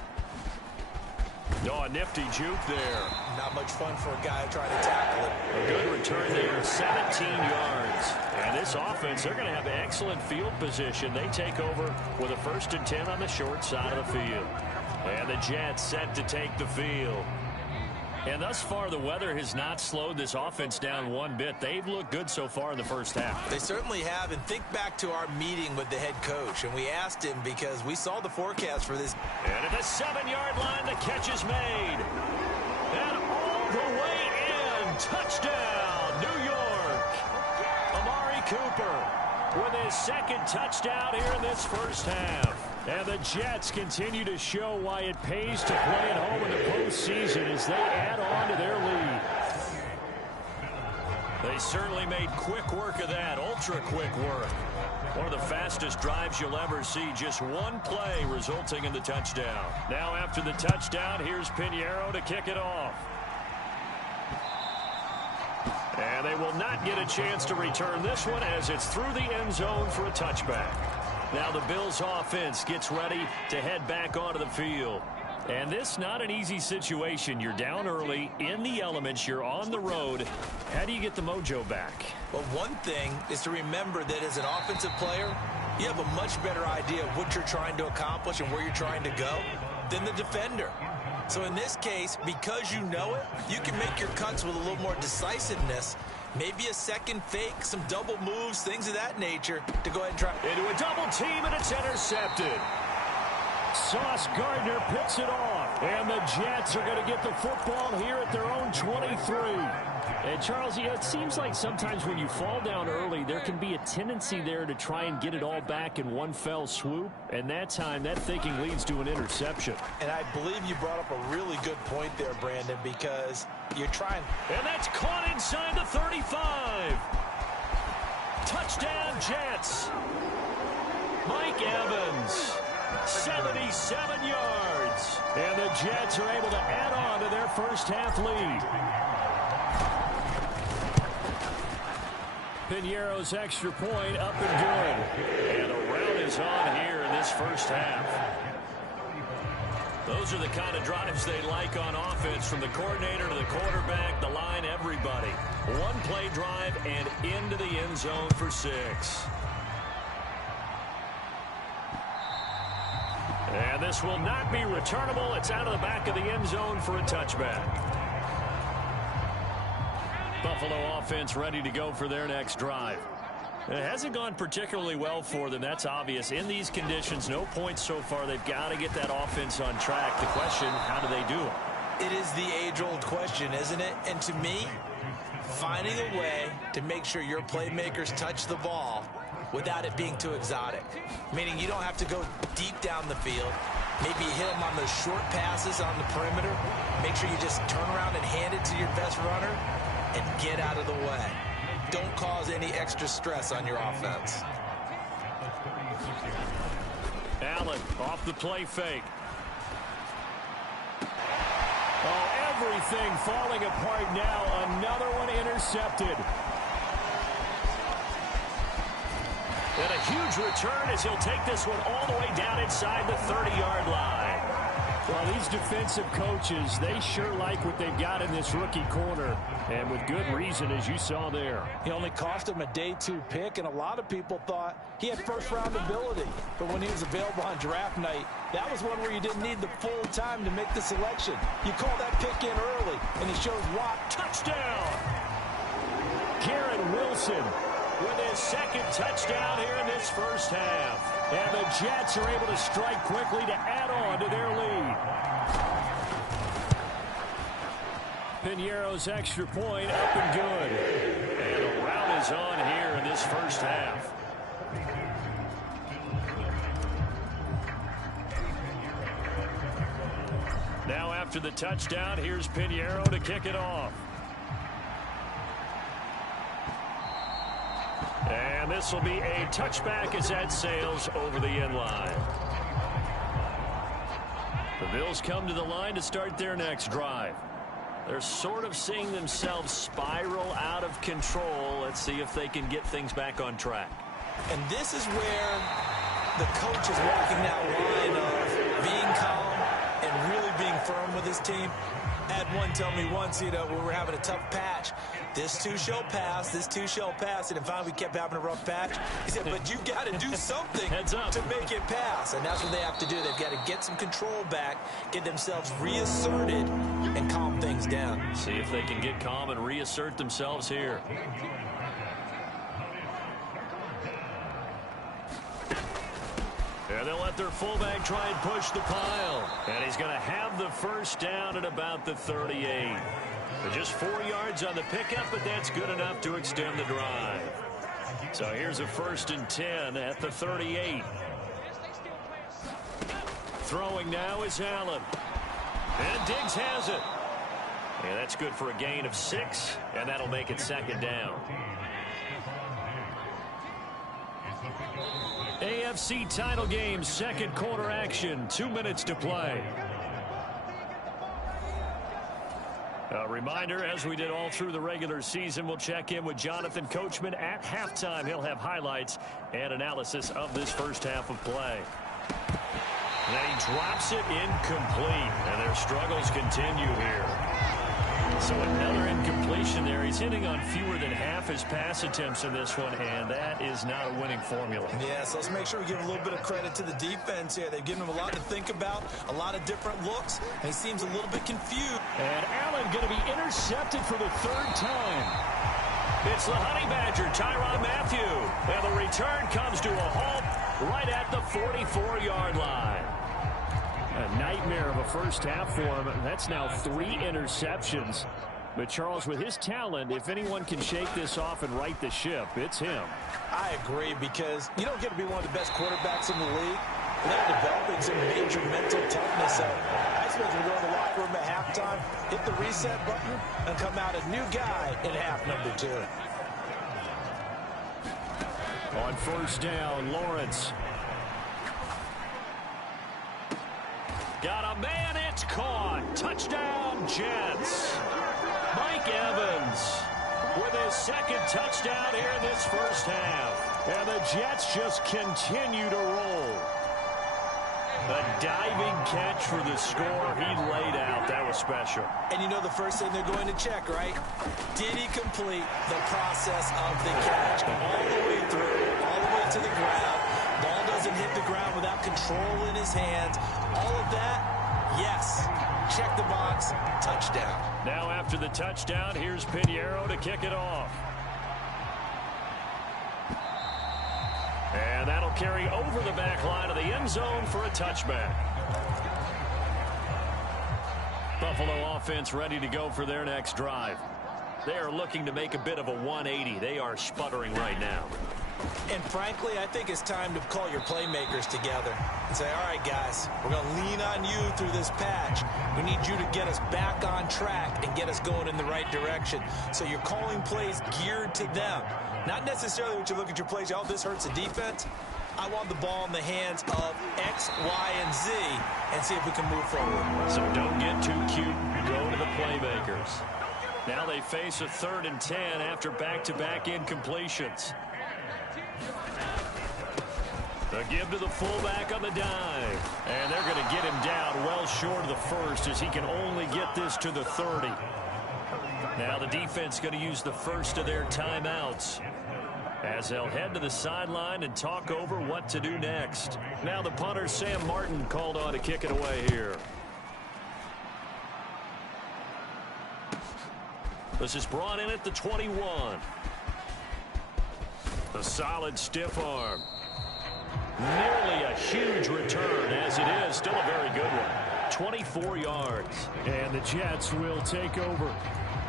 Oh, a nifty juke there. Not much fun for a guy trying to tackle it. A good return there, 17 yards. And this offense, they're going to have excellent field position. They take over with a 1st and 10 on the short side of the field. And the Jets set to take the field. And thus far, the weather has not slowed this offense down one bit. They've looked good so far in the first half. They certainly have. And think back to our meeting with the head coach. And we asked him because we saw the forecast for this. And at the 7-yard line, the catch is made. And all the way in. Touchdown, New York. Amari Cooper with his 2nd touchdown here in this first half. And the Jets continue to show why it pays to play at home in the postseason as they add on to their lead. They certainly made quick work of that, ultra-quick work. One of the fastest drives you'll ever see, just one play resulting in the touchdown. Now after the touchdown, here's Pinheiro to kick it off. And they will not get a chance to return this one as it's through the end zone for a touchback. Now the Bills offense gets ready to head back onto the field. And this not an easy situation. You're down early, in the elements, you're on the road. How do you get the mojo back? Well, one thing is to remember that as an offensive player, you have a much better idea of what you're trying to accomplish and where you're trying to go than the defender. So in this case, because you know it, you can make your cuts with a little more decisiveness. Maybe a second fake, some double moves, things of that nature to go ahead and try. Into a double team, and it's intercepted. Sauce Gardner picks it off. And the Jets are going to get the football here at their own 23. And Charles, it seems like sometimes when you fall down early, there can be a tendency there to try and get it all back in one fell swoop. And that time, that thinking leads to an interception. And I believe you brought up a really good point there, Brandon, because you're trying. And that's caught inside the 35. Touchdown, Jets. Mike Evans, 77 yards. And the Jets are able to add on to their first half lead. Pinheiro's extra point up and good. And a rout is on here in this first half. Those are the kind of drives they like on offense, from the coordinator to the quarterback, the line, everybody. One play drive and into the end zone for 6. And this will not be returnable. It's out of the back of the end zone for a touchback. Buffalo offense ready to go for their next drive. It hasn't gone particularly well for them. That's obvious. In these conditions, no points so far. They've got to get that offense on track. The question, how do they do it? It is the age-old question, isn't it? And to me, finding a way to make sure your playmakers touch the ball without it being too exotic. Meaning you don't have to go deep down the field. Maybe hit them on those short passes on the perimeter. Make sure you just turn around and hand it to your best runner and get out of the way. Don't cause any extra stress on your offense. Allen off the play fake. Oh, everything falling apart now. Another one intercepted. And a huge return as he'll take this one all the way down inside the 30-yard line. Well, these defensive coaches, they sure like what they've got in this rookie corner. And with good reason, as you saw there. He only cost him a day 2 pick, and a lot of people thought he had first-round ability. But when he was available on draft night, that was one where you didn't need the full time to make the selection. You call that pick in early, and it shows why. Touchdown! Garrett Wilson with his 2nd touchdown here in this first half. And the Jets are able to strike quickly to add on to their lead. Pinheiro's extra point up and good. And a rout is on here in this first half. Now after the touchdown, here's Pinheiro to kick it off. And this will be a touchback as that sails over the end line. The Bills come to the line to start their next drive. They're sort of seeing themselves spiral out of control. Let's see if they can get things back on track. And this is where the coach is walking that line of being calm and really being firm with his team. I had one tell me once, when we were having a tough patch, this too shall pass, this too shall pass. And finally we kept having a rough patch. He said, but you got to do something to make it pass. And that's what they have to do. They've got to get some control back, get themselves reasserted, and calm things down. See if they can get calm and reassert themselves here. And they'll let their fullback try and push the pile. And he's going to have the first down at about the 38. But just 4 yards on the pickup, but that's good enough to extend the drive. So here's a 1st and 10 at the 38. Throwing now is Allen. And Diggs has it. Yeah, that's good for a gain of 6, and that'll make it 2nd down. AFC title game, 2nd quarter action, 2 minutes to play. A reminder, as we did all through the regular season, we'll check in with Jonathan Coachman at halftime. He'll have highlights and analysis of this first half of play. And he drops it incomplete, and their struggles continue here. So another incompletion there. He's hitting on fewer than half his pass attempts in this one, and that is not a winning formula. Yeah, so let's make sure we give a little bit of credit to the defense here. They've given him a lot to think about, a lot of different looks, and he seems a little bit confused. And Allen going to be intercepted for the 3rd time. It's the Honey Badger, Tyrann Mathieu. And the return comes to a halt right at the 44-yard line. A nightmare of a first half for him. That's now 3 interceptions. But Charles, with his talent, if anyone can shake this off and right the ship, it's him. I agree, because you don't get to be one of the best quarterbacks in the league without developing some major mental toughness. I suppose we go to the locker room at halftime, hit the reset button, and come out a new guy in half number 2. On 1st down, Lawrence. Got a man, it's caught. Touchdown, Jets. Mike Evans with his 2nd touchdown here in this first half. And the Jets just continue to roll. A diving catch for the score. He laid out. That was special. And you know the first thing they're going to check, right? Did he complete the process of the catch? All the way through, all the way to the ground. Ball doesn't hit the ground without control in his hands. All of that, yes. Check the box, touchdown. Now after the touchdown, here's Pinheiro to kick it off. And that'll carry over the back line of the end zone for a touchback. Buffalo offense ready to go for their next drive. They are looking to make a bit of a 180. They are sputtering right now. And frankly, I think it's time to call your playmakers together and say, all right, guys, we're going to lean on you through this patch. We need you to get us back on track and get us going in the right direction. So you're calling plays geared to them. Not necessarily when you look at your plays, oh, this hurts the defense. I want the ball in the hands of X, Y, and Z and see if we can move forward. So don't get too cute. Go to the playmakers. Now they face a 3rd and 10 after back-to-back incompletions. The give to the fullback on the dive. And they're going to get him down well short of the 1st as he can only get this to the 30. Now the defense going to use the first of their timeouts as they'll head to the sideline and talk over what to do next. Now the punter, Sam Martin, called on to kick it away here. This is brought in at the 21. A solid stiff arm. Nearly a huge return, as it is still a very good one. 24 yards. And the Jets will take over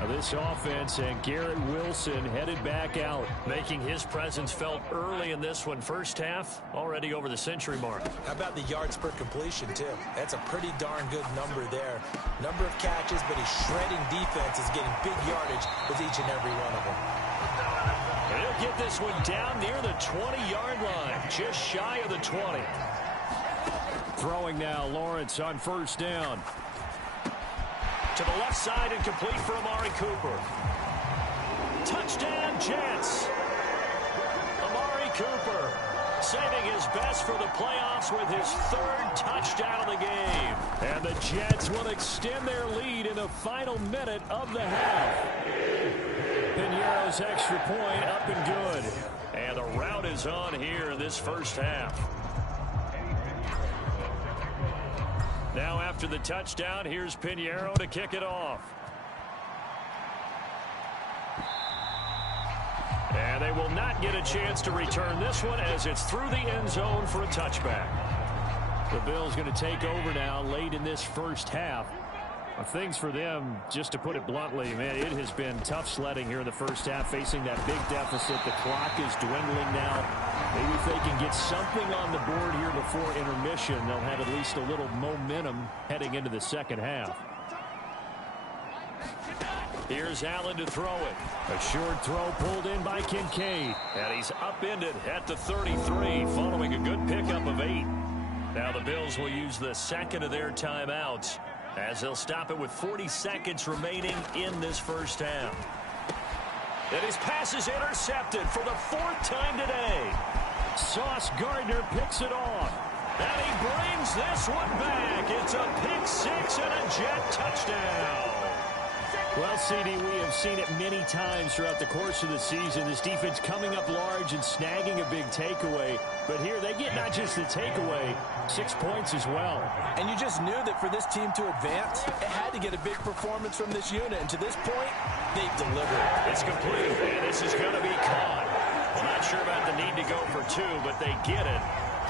this offense, and Garrett Wilson headed back out, making his presence felt early in this one. First half, already over the century mark. How about the yards per completion, too? That's a pretty darn good number there. Number of catches, but he's shredding defense, is getting big yardage with each and every one of them. And he'll get this one down near the 20-yard line, just shy of the 20. Throwing now, Lawrence on 1st down. To the left side and complete for Amari Cooper. Touchdown, Jets. Amari Cooper saving his best for the playoffs with his third touchdown of the game. And the Jets will extend their lead in the final minute of the half. Piñeiro's extra point up and good. And the rout is on here in this first half. Now after the touchdown, here's Piñeiro to kick it off. And they will not get a chance to return this one as it's through the end zone for a touchback. The Bills going to take over now late in this first half. Things for them, just to put it bluntly, man, it has been tough sledding here in the first half, facing that big deficit. The clock is dwindling now. Maybe if they can get something on the board here before intermission, they'll have at least a little momentum heading into the second half. Here's Allen to throw it. A short throw pulled in by Kincaid. And he's upended at the 33 following a good pickup of 8. Now the Bills will use the second of their timeouts as they'll stop it with 40 seconds remaining in this first half. And his pass is intercepted for the 4th time today. Sauce Gardner picks it off. And he brings this one back. It's a pick 6 and a Jet touchdown. Well, CD, we have seen it many times throughout the course of the season. This defense coming up large and snagging a big takeaway. But here they get not just the takeaway, 6 points as well. And you just knew that for this team to advance, it had to get a big performance from this unit. And to this point, they've delivered. It's complete, and this is going to be caught. I'm not sure about the need to go for 2, but they get it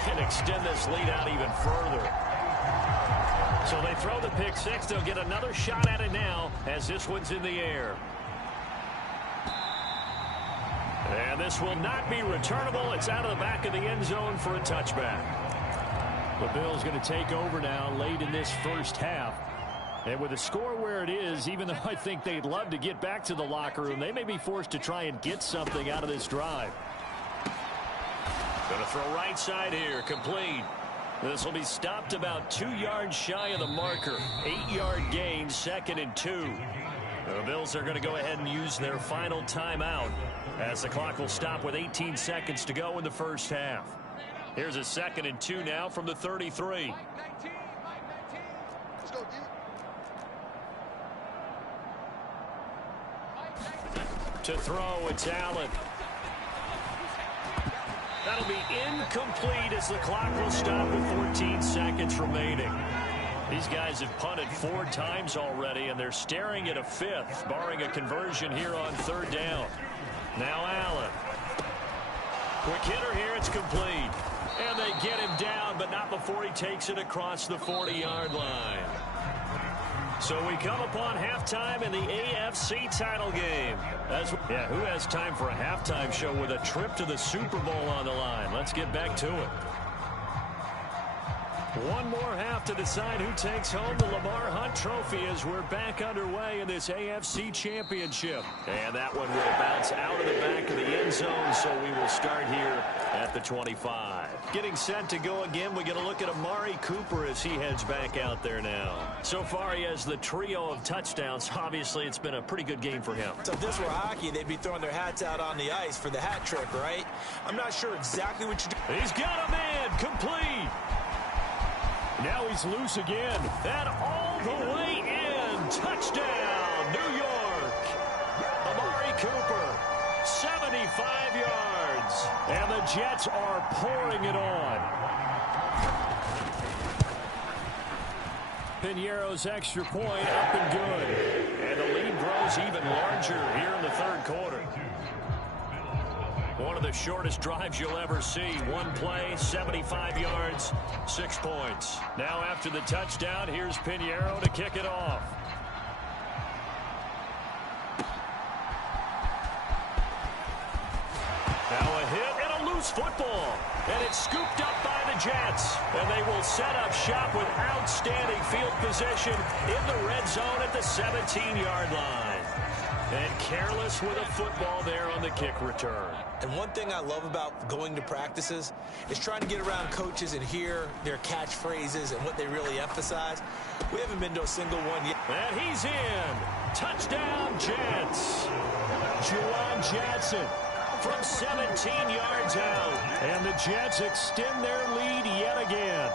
and extend this lead out even further. So they throw the pick 6. They'll get another shot at it now as this one's in the air. And this will not be returnable. It's out of the back of the end zone for a touchback. The Bills going to take over now late in this first half. And with the score where it is, even though I think they'd love to get back to the locker room, they may be forced to try and get something out of this drive. Going to throw right side here, complete. This will be stopped about 2 yards shy of the marker. 8-yard gain, 2nd and 2. The Bills are going to go ahead and use their final timeout as the clock will stop with 18 seconds to go in the first half. Here's a 2nd and 2 now from the 33. To throw, it's Allen. That'll be incomplete as the clock will stop with 14 seconds remaining. These guys have punted 4 times already, and they're staring at a 5th, barring a conversion here on 3rd down. Now Allen. Quick hitter here, it's complete. And they get him down, but not before he takes it across the 40-yard line. So we come upon halftime in the AFC title game. Who has time for a halftime show with a trip to the Super Bowl on the line? Let's get back to it. One more half to decide who takes home the Lamar Hunt Trophy as we're back underway in this AFC Championship. And that one will bounce out of the back of the end zone, so we will start here at the 25. Getting set to go again, we get a look at Amari Cooper as he heads back out there now. So far, he has the trio of touchdowns. Obviously, it's been a pretty good game for him. So if this were hockey, they'd be throwing their hats out on the ice for the hat trick, right? I'm not sure exactly what you're doing. He's got a man, complete. Now he's loose again, and all the way in. Touchdown, New York. Amari Cooper, 75 yards. And the Jets are pouring it on. Piñeiro's extra point up and good. And the lead grows even larger here in the 3rd quarter. One of the shortest drives you'll ever see. One play, 75 yards, 6 points. Now after the touchdown, here's Piñeiro to kick it off. Now a hit and a loose football. And it's scooped up by the Jets. And they will set up shop with outstanding field position in the red zone at the 17-yard line. And careless with a football there on the kick return. And one thing I love about going to practices is trying to get around coaches and hear their catchphrases and what they really emphasize. We haven't been to a single one yet. And he's in. Touchdown, Jets. Juwan Johnson from 17 yards out. And the Jets extend their lead yet again.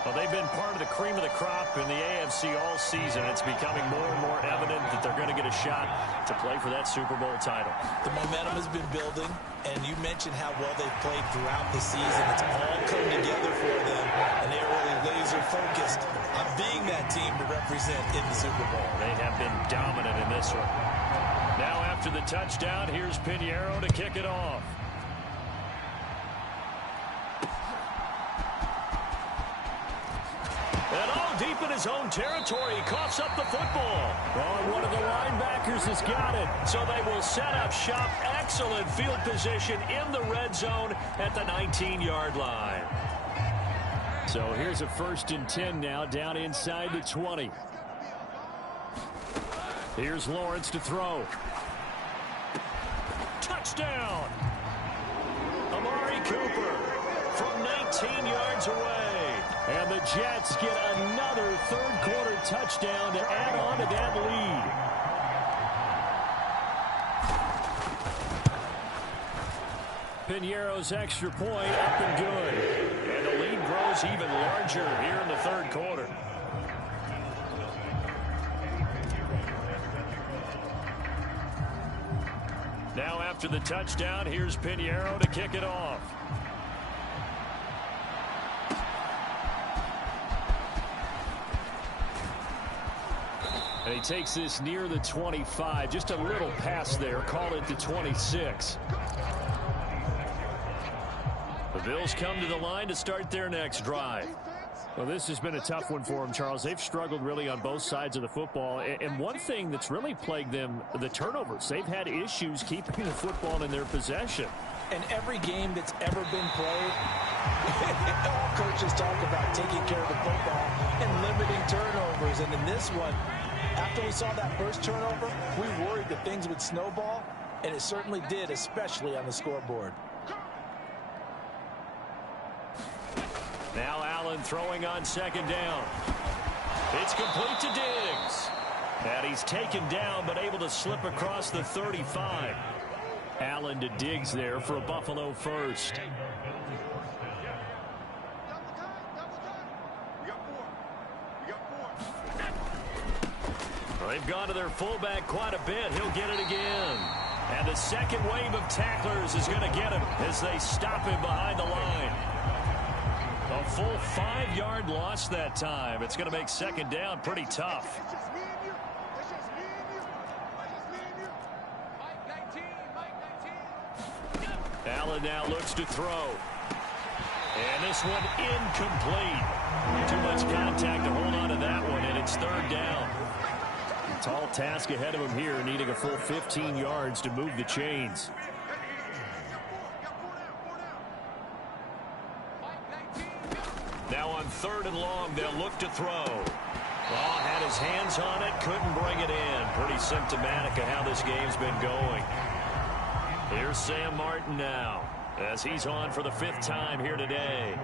Well, they've been part of the cream of the crop in the AFC all season. It's becoming more and more evident that they're going to get a shot to play for that Super Bowl title. The momentum has been building, and you mentioned how well they've played throughout the season. It's all come together for them, and they're really laser-focused on being that team to represent in the Super Bowl. They have been dominant in this one. Now after the touchdown, here's Pinheiro to kick it off. And all deep in his own territory, he coughs up the football. Oh, and one of the linebackers has got it. So they will set up shop. Excellent field position in the red zone at the 19-yard line. So here's a 1st and 10 now, down inside the 20. Here's Lawrence to throw. Touchdown! Amari Cooper from 19 yards away. And the Jets get another third-quarter touchdown to add on to that lead. Pinheiro's extra point up and good. And the lead grows even larger here in the third quarter. Now after the touchdown, here's Pinheiro to kick it off. And he takes this near the 25. Just a little pass there. Call it the 26. The Bills come to the line to start their next drive. Well, this has been a tough one for them, Charles. They've struggled really on both sides of the football. And one thing that's really plagued them, the turnovers. They've had issues keeping the football in their possession. And every game that's ever been played, all coaches talk about taking care of the football and limiting turnovers. And in this one, after we saw that first turnover, we worried that things would snowball, and it certainly did, especially on the scoreboard. Now Allen throwing on 2nd down. It's complete to Diggs. And he's taken down, but able to slip across the 35. Allen to Diggs there for a Buffalo first. They've gone to their fullback quite a bit. He'll get it again. And the second wave of tacklers is going to get him as they stop him behind the line. A full 5-yard loss that time. It's going to make 2nd down pretty tough. Allen now looks to throw. And this one incomplete. Too much contact to hold on to that one, and it's 3rd down. Tall task ahead of him here, needing a full 15 yards to move the chains. Now on 3rd and long, they'll look to throw. Oh, had his hands on it, couldn't bring it in. Pretty symptomatic of how this game's been going. Here's Sam Martin now, as he's on for the 5th time here today.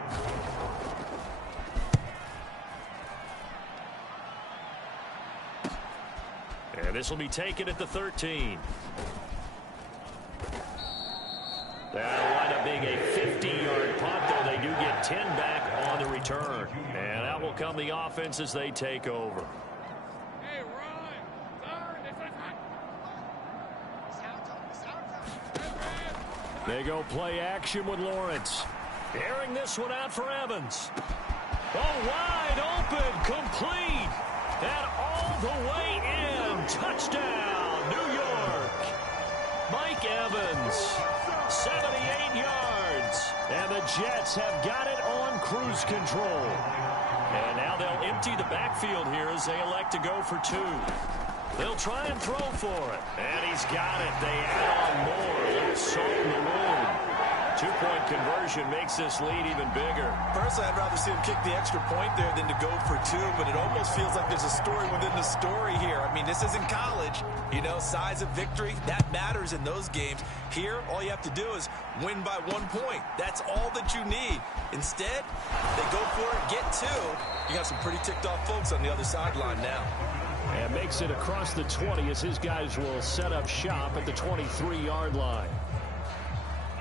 And this will be taken at the 13. That'll wind up being a 50-yard punt, though they do get 10 back on the return. And out will come the offense as they take over. Hey, They go play action with Lawrence. Airing this one out for Evans. Oh, wide open, complete. And all the way in. Touchdown, New York. Mike Evans, 78 yards. And the Jets have got it on cruise control. And now they'll empty the backfield here as they elect to go for 2. They'll try and throw for it. And he's got it. They add on more. A little salt in the wound. Two-point conversion makes this lead even bigger. Personally, I'd rather see him kick the extra point there than to go for two, but it almost feels like there's a story within the story here. I mean, this isn't college. You know, size of victory, that matters in those games. Here, all you have to do is win by 1 point. That's all that you need. Instead, they go for it, get two. You got some pretty ticked off folks on the other sideline now. And makes it across the 20 as his guys will set up shop at the 23-yard line.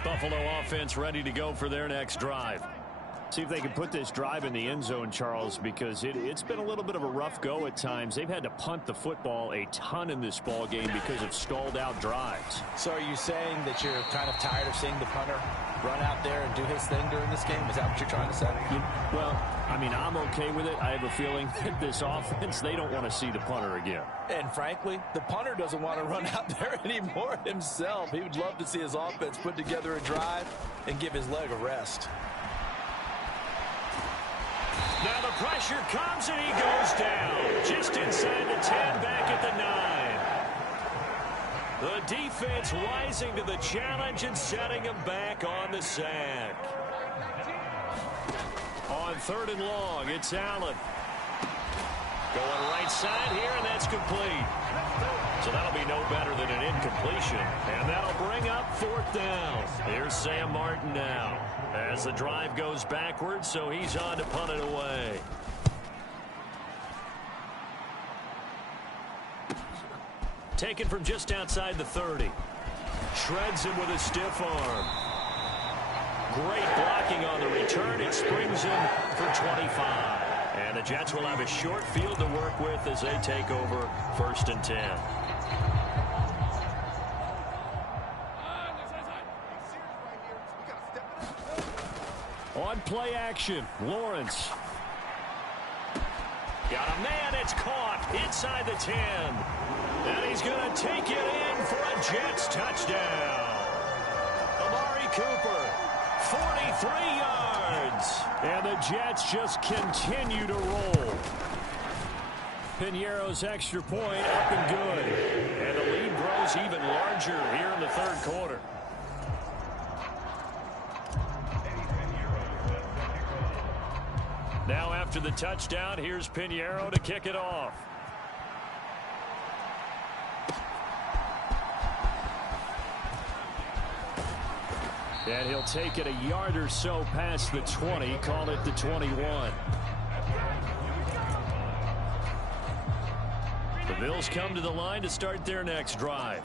Buffalo offense ready to go for their next drive. See if they can put this drive in the end zone, Charles, because it's been a little bit of a rough go at times. They've had to punt the football a ton in this ball game because of stalled out drives. So are you saying that you're kind of tired of seeing the punter run out there and do his thing during this game? Is that what you're trying to say? Well, I mean, I'm okay with it. I have a feeling that this offense, they don't want to see the punter again. And frankly, the punter doesn't want to run out there anymore himself. He would love to see his offense put together a drive and give his leg a rest. Now the pressure comes and he goes down. Just inside the 10, back at the 9. The defense rising to the challenge and setting him back on the sack. On 3rd and long, it's Allen. Going right side here, and that's complete. So that'll be no better than an incompletion. And that'll bring up 4th down. Here's Sam Martin now. As the drive goes backwards, so he's on to punt it away. Taken from just outside the 30. Shreds him with a stiff arm. Great blocking on the return. It springs him for 25. And the Jets will have a short field to work with as they take over 1st and 10. On play action, Lawrence. Got a man, it's caught inside the 10. And he's going to take it in for a Jets touchdown. Amari Cooper, 43 yards. And the Jets just continue to roll. Piñeiro's extra point up and good. And the lead grows even larger here in the 3rd quarter. Now after the touchdown, here's Piñeiro to kick it off. And he'll take it a yard or so past the 20, call it the 21. The Bills come to the line to start their next drive.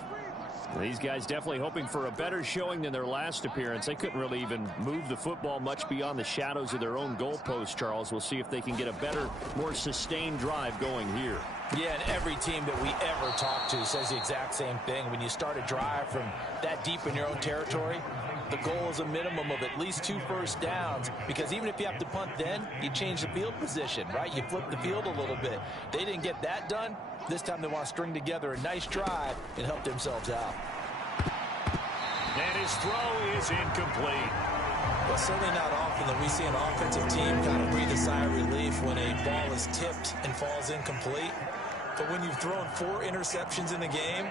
These guys definitely hoping for a better showing than their last appearance. They couldn't really even move the football much beyond the shadows of their own goalpost, Charles. We'll see if they can get a better, more sustained drive going here. Yeah, and every team that we ever talk to says the exact same thing. When you start a drive from that deep in your own territory, the goal is a minimum of at least 2 first downs, because even if you have to punt then, you change the field position, right? You flip the field a little bit. They didn't get that done. This time they want to string together a nice drive and help themselves out. And his throw is incomplete. Well, certainly not often that we see an offensive team kind of breathe a sigh of relief when a ball is tipped and falls incomplete. But when you've thrown 4 interceptions in a game,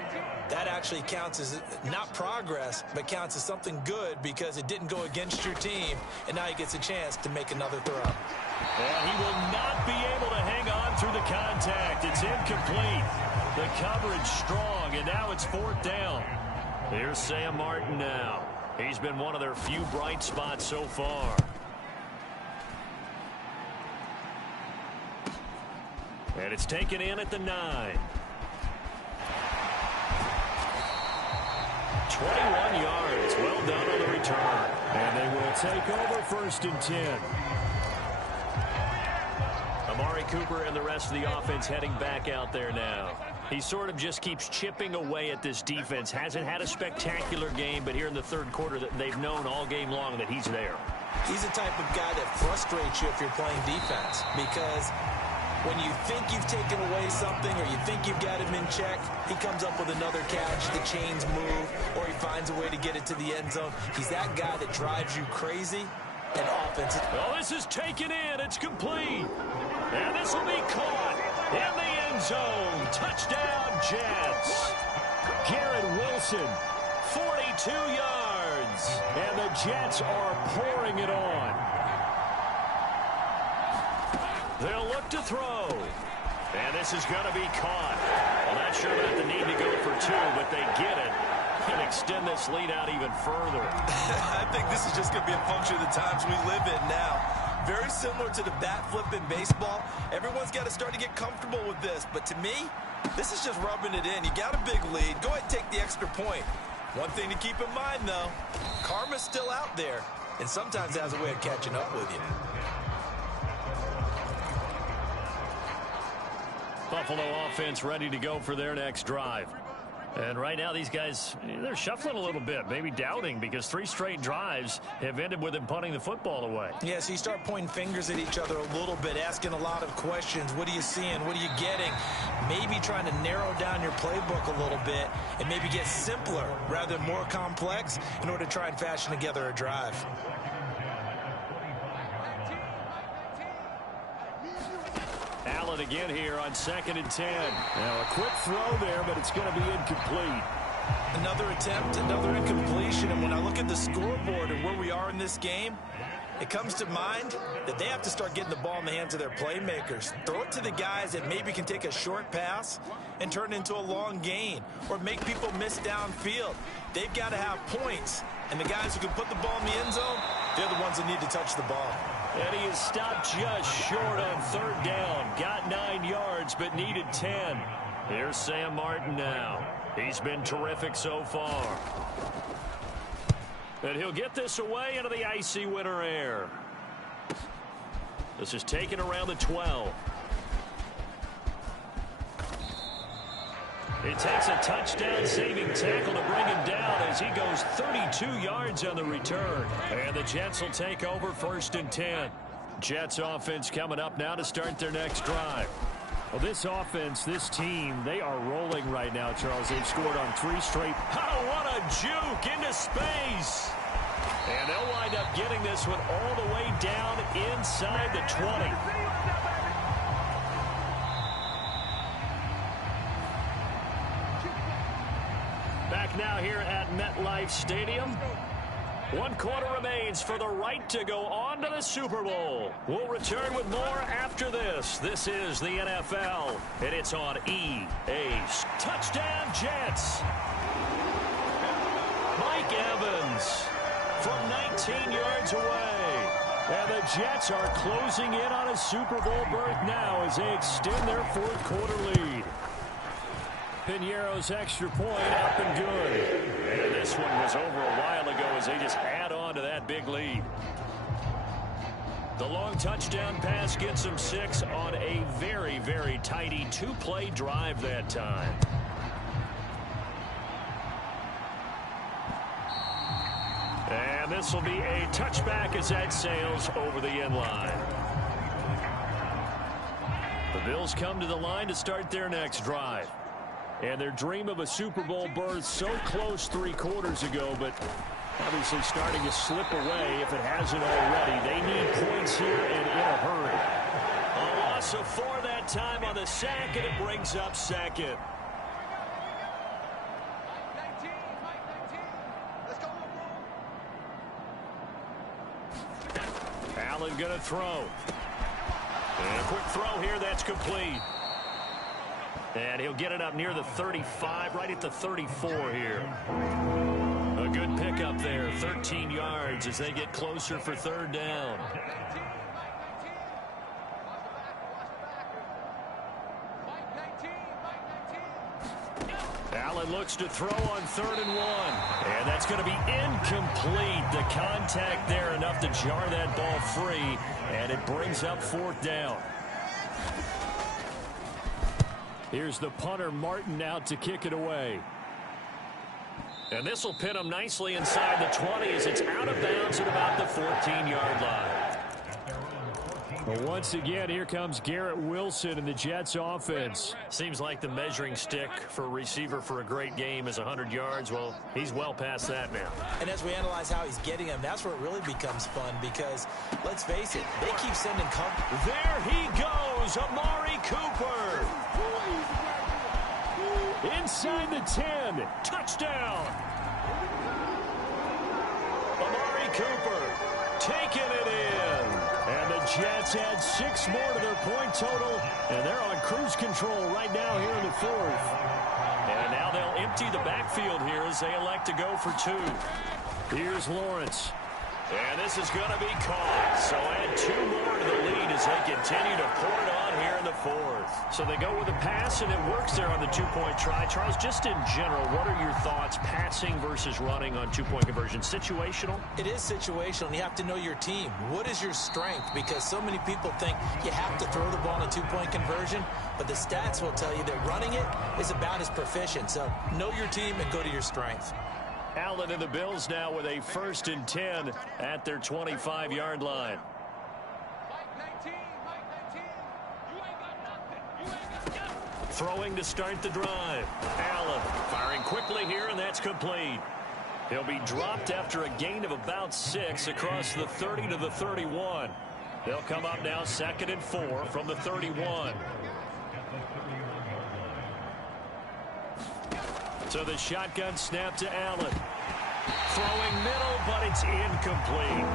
that actually counts as not progress, but counts as something good because it didn't go against your team, and now he gets a chance to make another throw. And he will not be able to hang on through the contact. It's incomplete. The coverage strong, and now it's 4th down. Here's Sam Martin now. He's been one of their few bright spots so far. And it's taken in at the 9. 21 yards. Well done on the return. And they will take over 1st and 10. Amari Cooper and the rest of the offense heading back out there now. He sort of just keeps chipping away at this defense. Hasn't had a spectacular game, but here in the 3rd quarter, that they've known all game long that he's there. He's the type of guy that frustrates you if you're playing defense, because when you think you've taken away something or you think you've got him in check, he comes up with another catch, the chains move, or he finds a way to get it to the end zone. He's that guy that drives you crazy, and offense. Well, this is taken in. It's complete. And this will be caught in the end zone. Touchdown, Jets. Garrett Wilson, 42 yards. And the the Jets are pouring it on. They'll look to throw. And this is going to be caught. Well, not sure about the need to go for two, but they get it and extend this lead out even further. I think this is just going to be a function of the times we live in now. Very similar to the bat flip in baseball. Everyone's got to start to get comfortable with this. But to me, this is just rubbing it in. You got a big lead. Go ahead and take the extra point. One thing to keep in mind, though, karma's still out there, and sometimes has a way of catching up with you. Buffalo offense ready to go for their next drive. And right now these guys, they're shuffling a little bit, maybe doubting, because 3 straight drives have ended with them punting the football away. Yeah, so you start pointing fingers at each other a little bit, asking a lot of questions. What are you seeing? What are you getting? Maybe trying to narrow down your playbook a little bit and maybe get simpler rather than more complex in order to try and fashion together a drive. Allen again here on 2nd and 10. Now a quick throw there, but it's going to be incomplete. Another attempt, another incompletion, and when I look at the scoreboard and where we are in this game, it comes to mind that they have to start getting the ball in the hands of their playmakers. Throw it to the guys that maybe can take a short pass and turn it into a long gain or make people miss downfield. They've got to have points, and the guys who can put the ball in the end zone, they're the ones that need to touch the ball. And he is stopped just short on 3rd down. Got 9 yards, but needed 10. Here's Sam Martin now. He's been terrific so far. And he'll get this away into the icy winter air. This is taken around the 12. It takes a touchdown-saving tackle to bring him down as he goes 32 yards on the return. And the Jets will take over 1st and 10. Jets offense coming up now to start their next drive. Well, this offense, this team, they are rolling right now, Charles. They've scored on 3 straight. Oh, what a juke into space. And they'll wind up getting this one all the way down inside the 20. Back now here at MetLife Stadium. 1 quarter remains for the right to go on to the Super Bowl. We'll return with more after this. This is the NFL, and it's on EA. Touchdown, Jets. Mike Evans from 19 yards away. And the Jets are closing in on a Super Bowl berth now as they extend their 4th quarter lead. Piñeiro's extra point up and good. And this one was over a while ago as they just add on to that big lead. The long touchdown pass gets them 6 on a very, very tidy 2-play drive that time. And this will be a touchback as that sails over the end line. The Bills come to the line to start their next drive. And their dream of a Super Bowl berth so close 3 quarters ago, but obviously starting to slip away if it hasn't already. They need points here and in a hurry. A loss of 4 that time on the sack, and it brings up 2nd. Allen going to throw. And a quick throw here, that's complete. And he'll get it up near the 35, right at the 34 here. A good pickup there, 13 yards as they get closer for 3rd down. Allen looks to throw on 3rd and 1. And that's going to be incomplete. The contact there enough to jar that ball free. And it brings up 4th down. Here's the punter, Martin, out to kick it away. And this will pin him nicely inside the 20 as it's out of bounds at about the 14-yard line. Well, once again, here comes Garrett Wilson and the Jets offense. Seems like the measuring stick for a receiver for a great game is 100 yards. Well, he's well past that now. And as we analyze how he's getting them, that's where it really becomes fun because, let's face it, they keep sending cover. There he goes, Amari Cooper. Inside the 10. Touchdown. Amari Cooper taking it in. And the Jets add 6 more to their point total, and they're on cruise control right now here in the 4th. And now they'll empty the backfield here as they elect to go for 2. Here's Lawrence. And this is going to be caught. So add 2 more to the lead as they continue to pour it on here in the 4th. So they go with a pass, and it works there on the 2-point try. Charles, just in general, what are your thoughts passing versus running on 2-point conversion? Situational? It is situational, and you have to know your team. What is your strength? Because so many people think you have to throw the ball in a 2-point conversion, but the stats will tell you that running it is about as proficient. So know your team and go to your strength. Allen and the Bills now with a 1st and 10 at their 25-yard line. Throwing to start the drive. Allen firing quickly here, and that's complete. He'll be dropped after a gain of about 6 across the 30 to the 31. They'll come up now 2nd and 4 from the 31. So the shotgun snap to Allen. Throwing middle, but it's incomplete.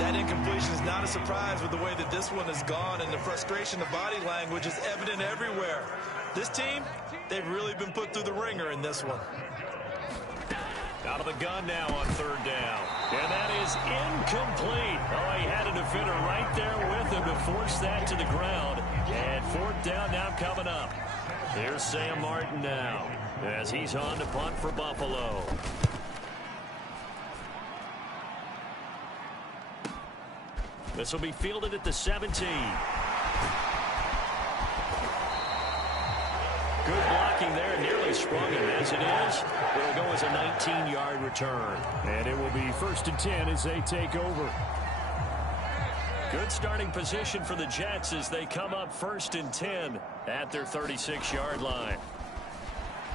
That incompletion is not a surprise with the way that this one has gone, and the frustration of body language is evident everywhere. This team, they've really been put through the ringer in this one. Out of the gun now on 3rd down. And that is incomplete. Oh, he had a defender right there with him to force that to the ground. And 4th down now coming up. Here's Sam Martin now as he's on to punt for Buffalo. This will be fielded at the 17. Good blocking there, nearly sprung him. As it is, it'll go as a 19-yard return. And it will be 1st and 10 as they take over. Good starting position for the Jets as they come up 1st and 10 at their 36-yard line.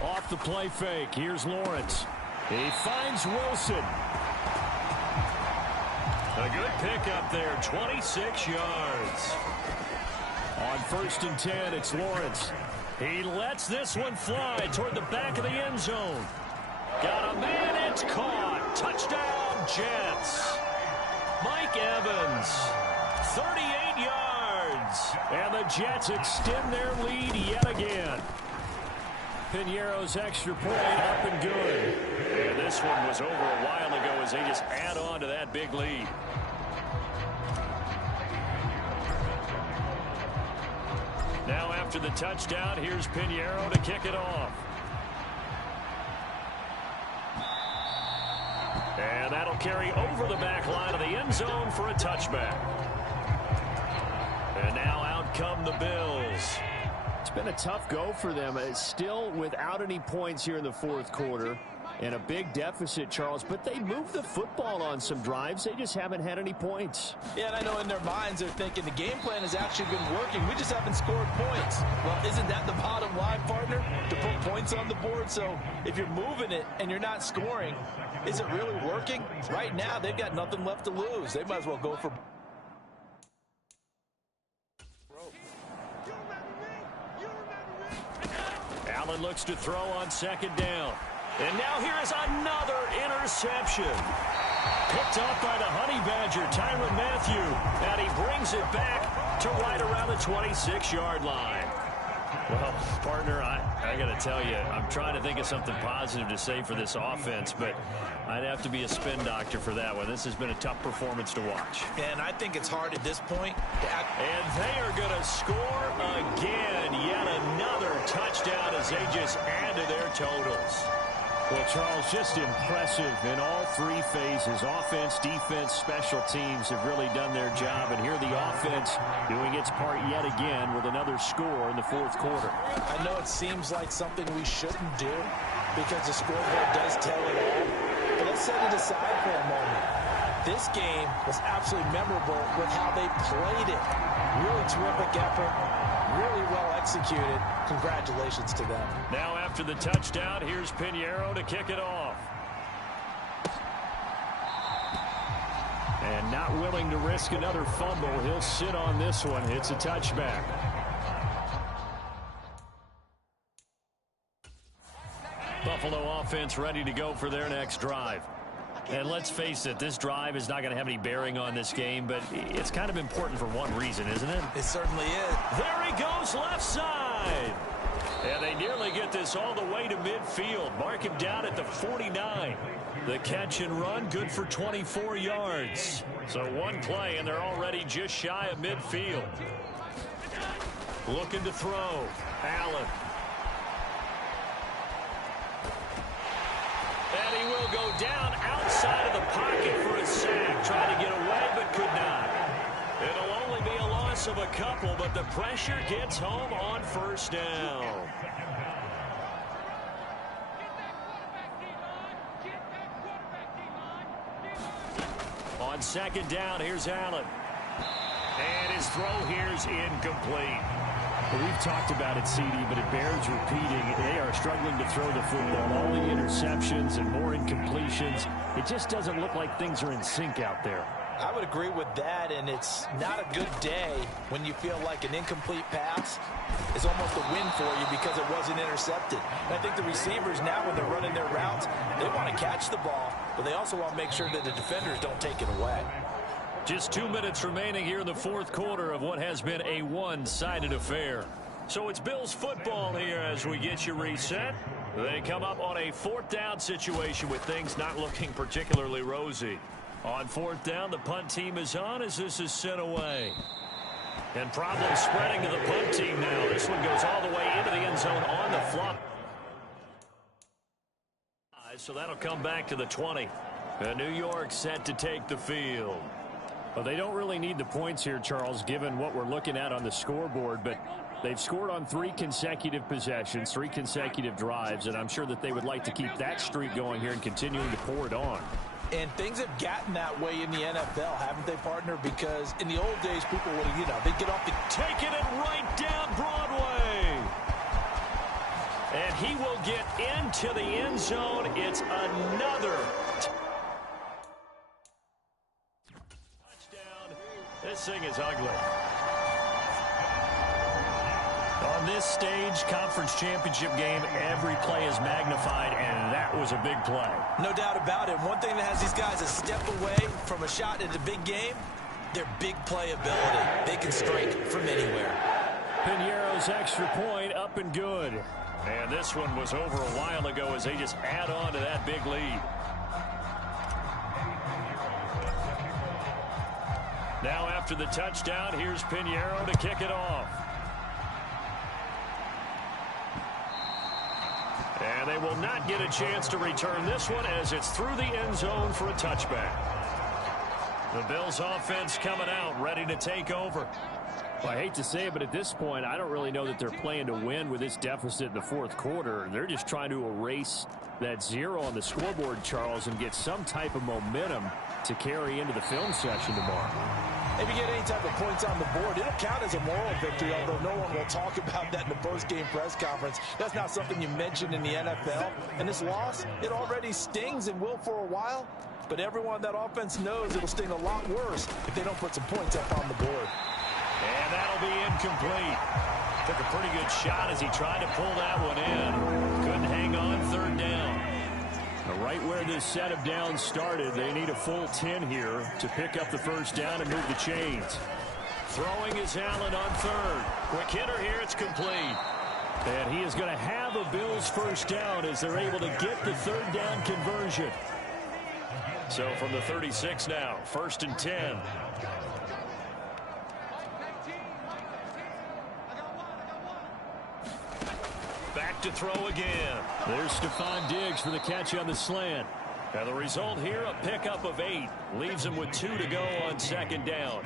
Off the play fake, here's Lawrence. He finds Wilson. A good pickup there, 26 yards. On 1st and 10, it's Lawrence. He lets this one fly toward the back of the end zone. Got a man, it's caught. Touchdown, Jets. Mike Evans, 38 yards. And the Jets extend their lead yet again. Piñeiro's extra point up and good. And this one was over a while ago as they just add on to that big lead. Now after the touchdown, here's Piñeiro to kick it off. And that'll carry over the back line of the end zone for a touchback. And now out come the Bills. It's been a tough go for them. It's still without any points here in the 4th quarter. And a big deficit, Charles. But they moved the football on some drives. They just haven't had any points. Yeah, and I know in their minds they're thinking the game plan has actually been working. We just haven't scored points. Well, isn't that the bottom line, partner? To put points on the board. So if you're moving it and you're not scoring, is it really working? Right now, they've got nothing left to lose. They might as well go for... Allen looks to throw on 2nd down. And now here is another interception. Picked up by the Honey Badger, Tyrann Mathieu. And he brings it back to right around the 26-yard line. Well, partner, I got to tell you, I'm trying to think of something positive to say for this offense, but I'd have to be a spin doctor for that one. This has been a tough performance to watch. And I think it's hard at this point. And they are going to score again. Yet another touchdown as they just add to their totals. Well, Charles, just impressive in all 3 phases. Offense, defense, special teams have really done their job. And here the offense doing its part yet again with another score in the 4th quarter. I know it seems like something we shouldn't do because the scoreboard does tell it all. But let's set it aside for a moment. This game was absolutely memorable with how they played it. Really terrific effort. Really well executed. Congratulations to them. Now after the touchdown, here's Piñeiro to kick it off. And not willing to risk another fumble. He'll sit on this one. It's a touchback. Buffalo offense ready to go for their next drive. And let's face it, this drive is not going to have any bearing on this game, but it's kind of important for one reason, isn't it? It certainly is. There he goes, left side. And they nearly get this all the way to midfield. Mark him down at the 49. The catch and run, good for 24 yards. So one play, and they're already just shy of midfield. Looking to throw. Allen. And he will go down outside of the pocket for a sack. Trying to get away, but could not. It'll only be a loss of a couple, but the pressure gets home on first down. On second down, here's Allen. And his throw here's incomplete. Well, we've talked about it, CD, but it bears repeating. They are struggling to throw the football. All the interceptions and more incompletions. It just doesn't look like things are in sync out there. I would agree with that, and it's not a good day when you feel like an incomplete pass is almost a win for you because it wasn't intercepted. And I think the receivers now, when they're running their routes, they want to catch the ball, but they also want to make sure that the defenders don't take it away. Just 2 minutes remaining here in the fourth quarter of what has been a one-sided affair. So it's Bills football here as we get you reset. They come up on a fourth down situation with things not looking particularly rosy. On fourth down, the punt team is on as this is sent away. And problems spreading to the punt team now. This one goes all the way into the end zone on the fly. So that'll come back to the 20. New York set to take the field. Well, they don't really need the points here, Charles, given what we're looking at on the scoreboard, but they've scored on 3 consecutive possessions, 3 consecutive drives, and I'm sure that they would like to keep that streak going here and continuing to pour it on. And things have gotten that way in the NFL, haven't they, partner? Because in the old days, people would, they'd get off the... Taking it right down Broadway. And he will get into the end zone. It's another touchdown. This thing is ugly. On this stage, conference championship game, every play is magnified, and that was a big play. No doubt about it. One thing that has these guys a step away from a shot at a big game, their big play ability. They can strike from anywhere. Piñeiro's extra point up and good. And this one was over a while ago as they just add on to that big lead. Now after the touchdown, here's Piñeiro to kick it off. And they will not get a chance to return this one as it's through the end zone for a touchback. The Bills offense coming out, ready to take over. Well, I hate to say it, but at this point, I don't really know that they're playing to win with this deficit in the fourth quarter. They're just trying to erase that 0 on the scoreboard, Charles, and get some type of momentum to carry into the film session tomorrow. If you get any type of points on the board, it'll count as a moral victory, although no one will talk about that in the post-game press conference. That's not something you mentioned in the NFL. And this loss, it already stings and will for a while. But everyone on that offense knows it'll sting a lot worse if they don't put some points up on the board. And that'll be incomplete. Took a pretty good shot as he tried to pull that one in. Couldn't hang on third down. Right where this set of downs started, they need a full 10 here to pick up the first down and move the chains. Throwing is Allen on third. Quick hitter here, it's complete. And he is going to have a Bills first down as they're able to get the third down conversion. So from the 36 now, 1st and 10. Back to throw again. There's Stephon Diggs for the catch on the slant. And the result here, a pickup of 8. Leaves him with 2 to go on second down.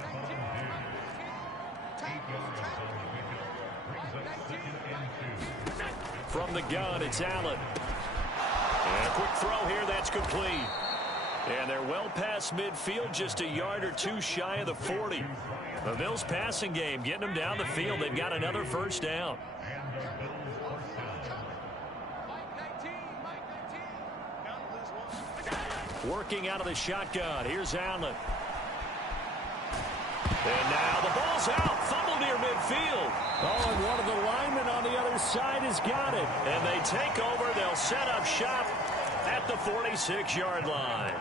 From the gun, it's Allen. And a quick throw here, that's complete. And they're well past midfield, just a yard or 2 shy of the 40. The Bills passing game, getting them down the field. They've got another first down. Working out of the shotgun. Here's Allen. And now the ball's out. Fumble near midfield. Oh, and one of the linemen on the other side has got it. And they take over. They'll set up shop at the 46-yard line.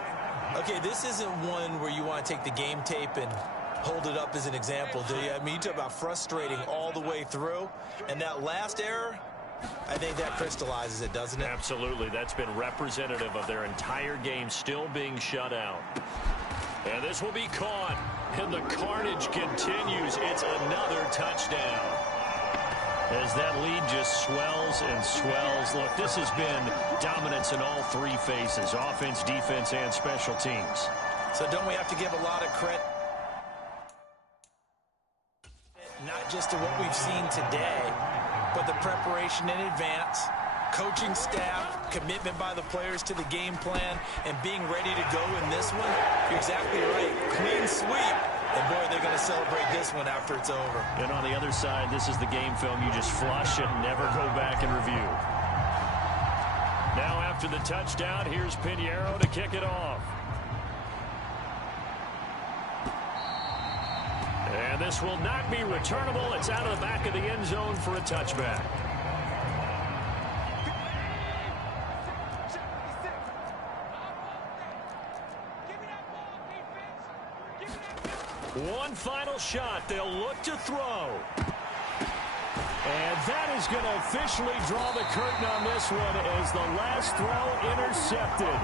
Okay, this isn't one where you want to take the game tape and hold it up as an example, do you? I mean, you talk about frustrating all the way through, and that last error, I think that crystallizes it, doesn't it? Absolutely. That's been representative of their entire game still being shut out. And this will be caught, and the carnage continues. It's another touchdown. As that lead just swells and swells. Look, this has been dominance in all three phases, offense, defense, and special teams. So don't we have to give a lot of credit, not just to what we've seen today, but the preparation in advance, coaching staff, commitment by the players to the game plan, and being ready to go in this one? You're exactly right. Clean sweep. And, boy, they're going to celebrate this one after it's over. And on the other side, this is the game film you just flush and never go back and review. Now after the touchdown, here's Pinheiro to kick it off. And this will not be returnable. It's out of the back of the end zone for a touchback. One final shot. They'll look to throw. And that is going to officially draw the curtain on this one as the last throw intercepted.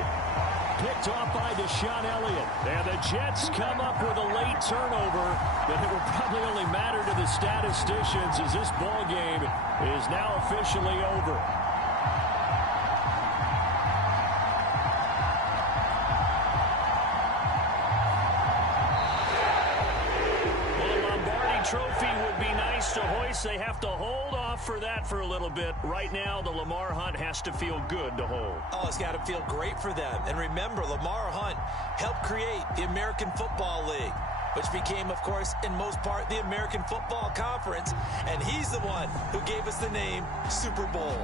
Picked off by Deshaun Elliott. And the Jets come up with a late turnover that it will probably only matter to the statisticians as this ball game is now officially over. Trophy would be nice to hoist. They have to hold off for that for a little bit. Right now, the Lamar Hunt has to feel good to hold. Oh, it's got to feel great for them. And remember, Lamar Hunt helped create the American Football League, which became, of course, in most part, the American Football Conference. And he's the one who gave us the name Super Bowl.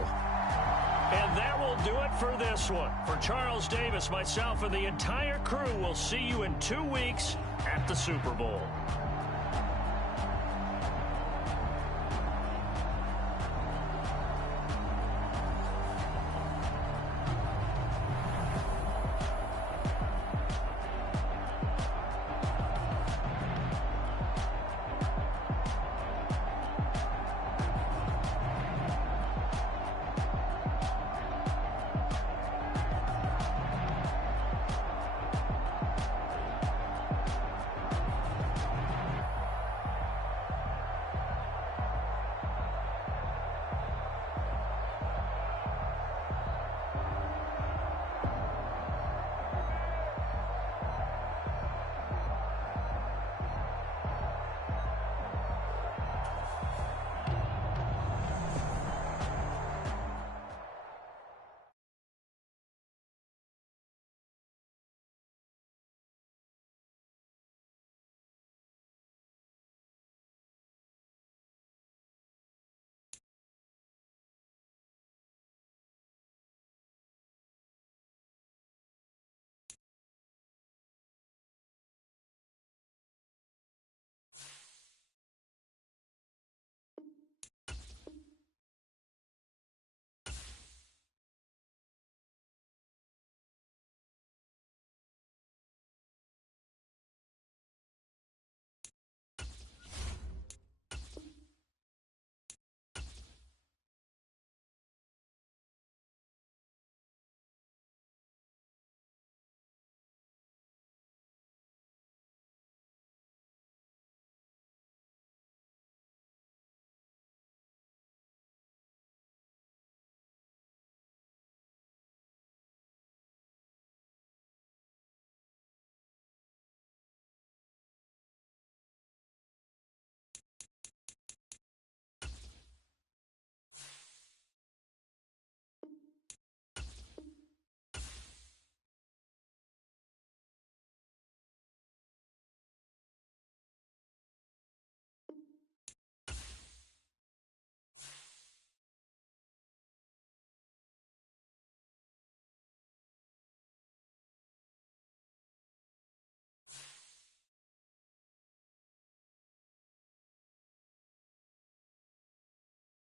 And that will do it for this one. For Charles Davis, myself, and the entire crew, we'll see you in 2 weeks at the Super Bowl.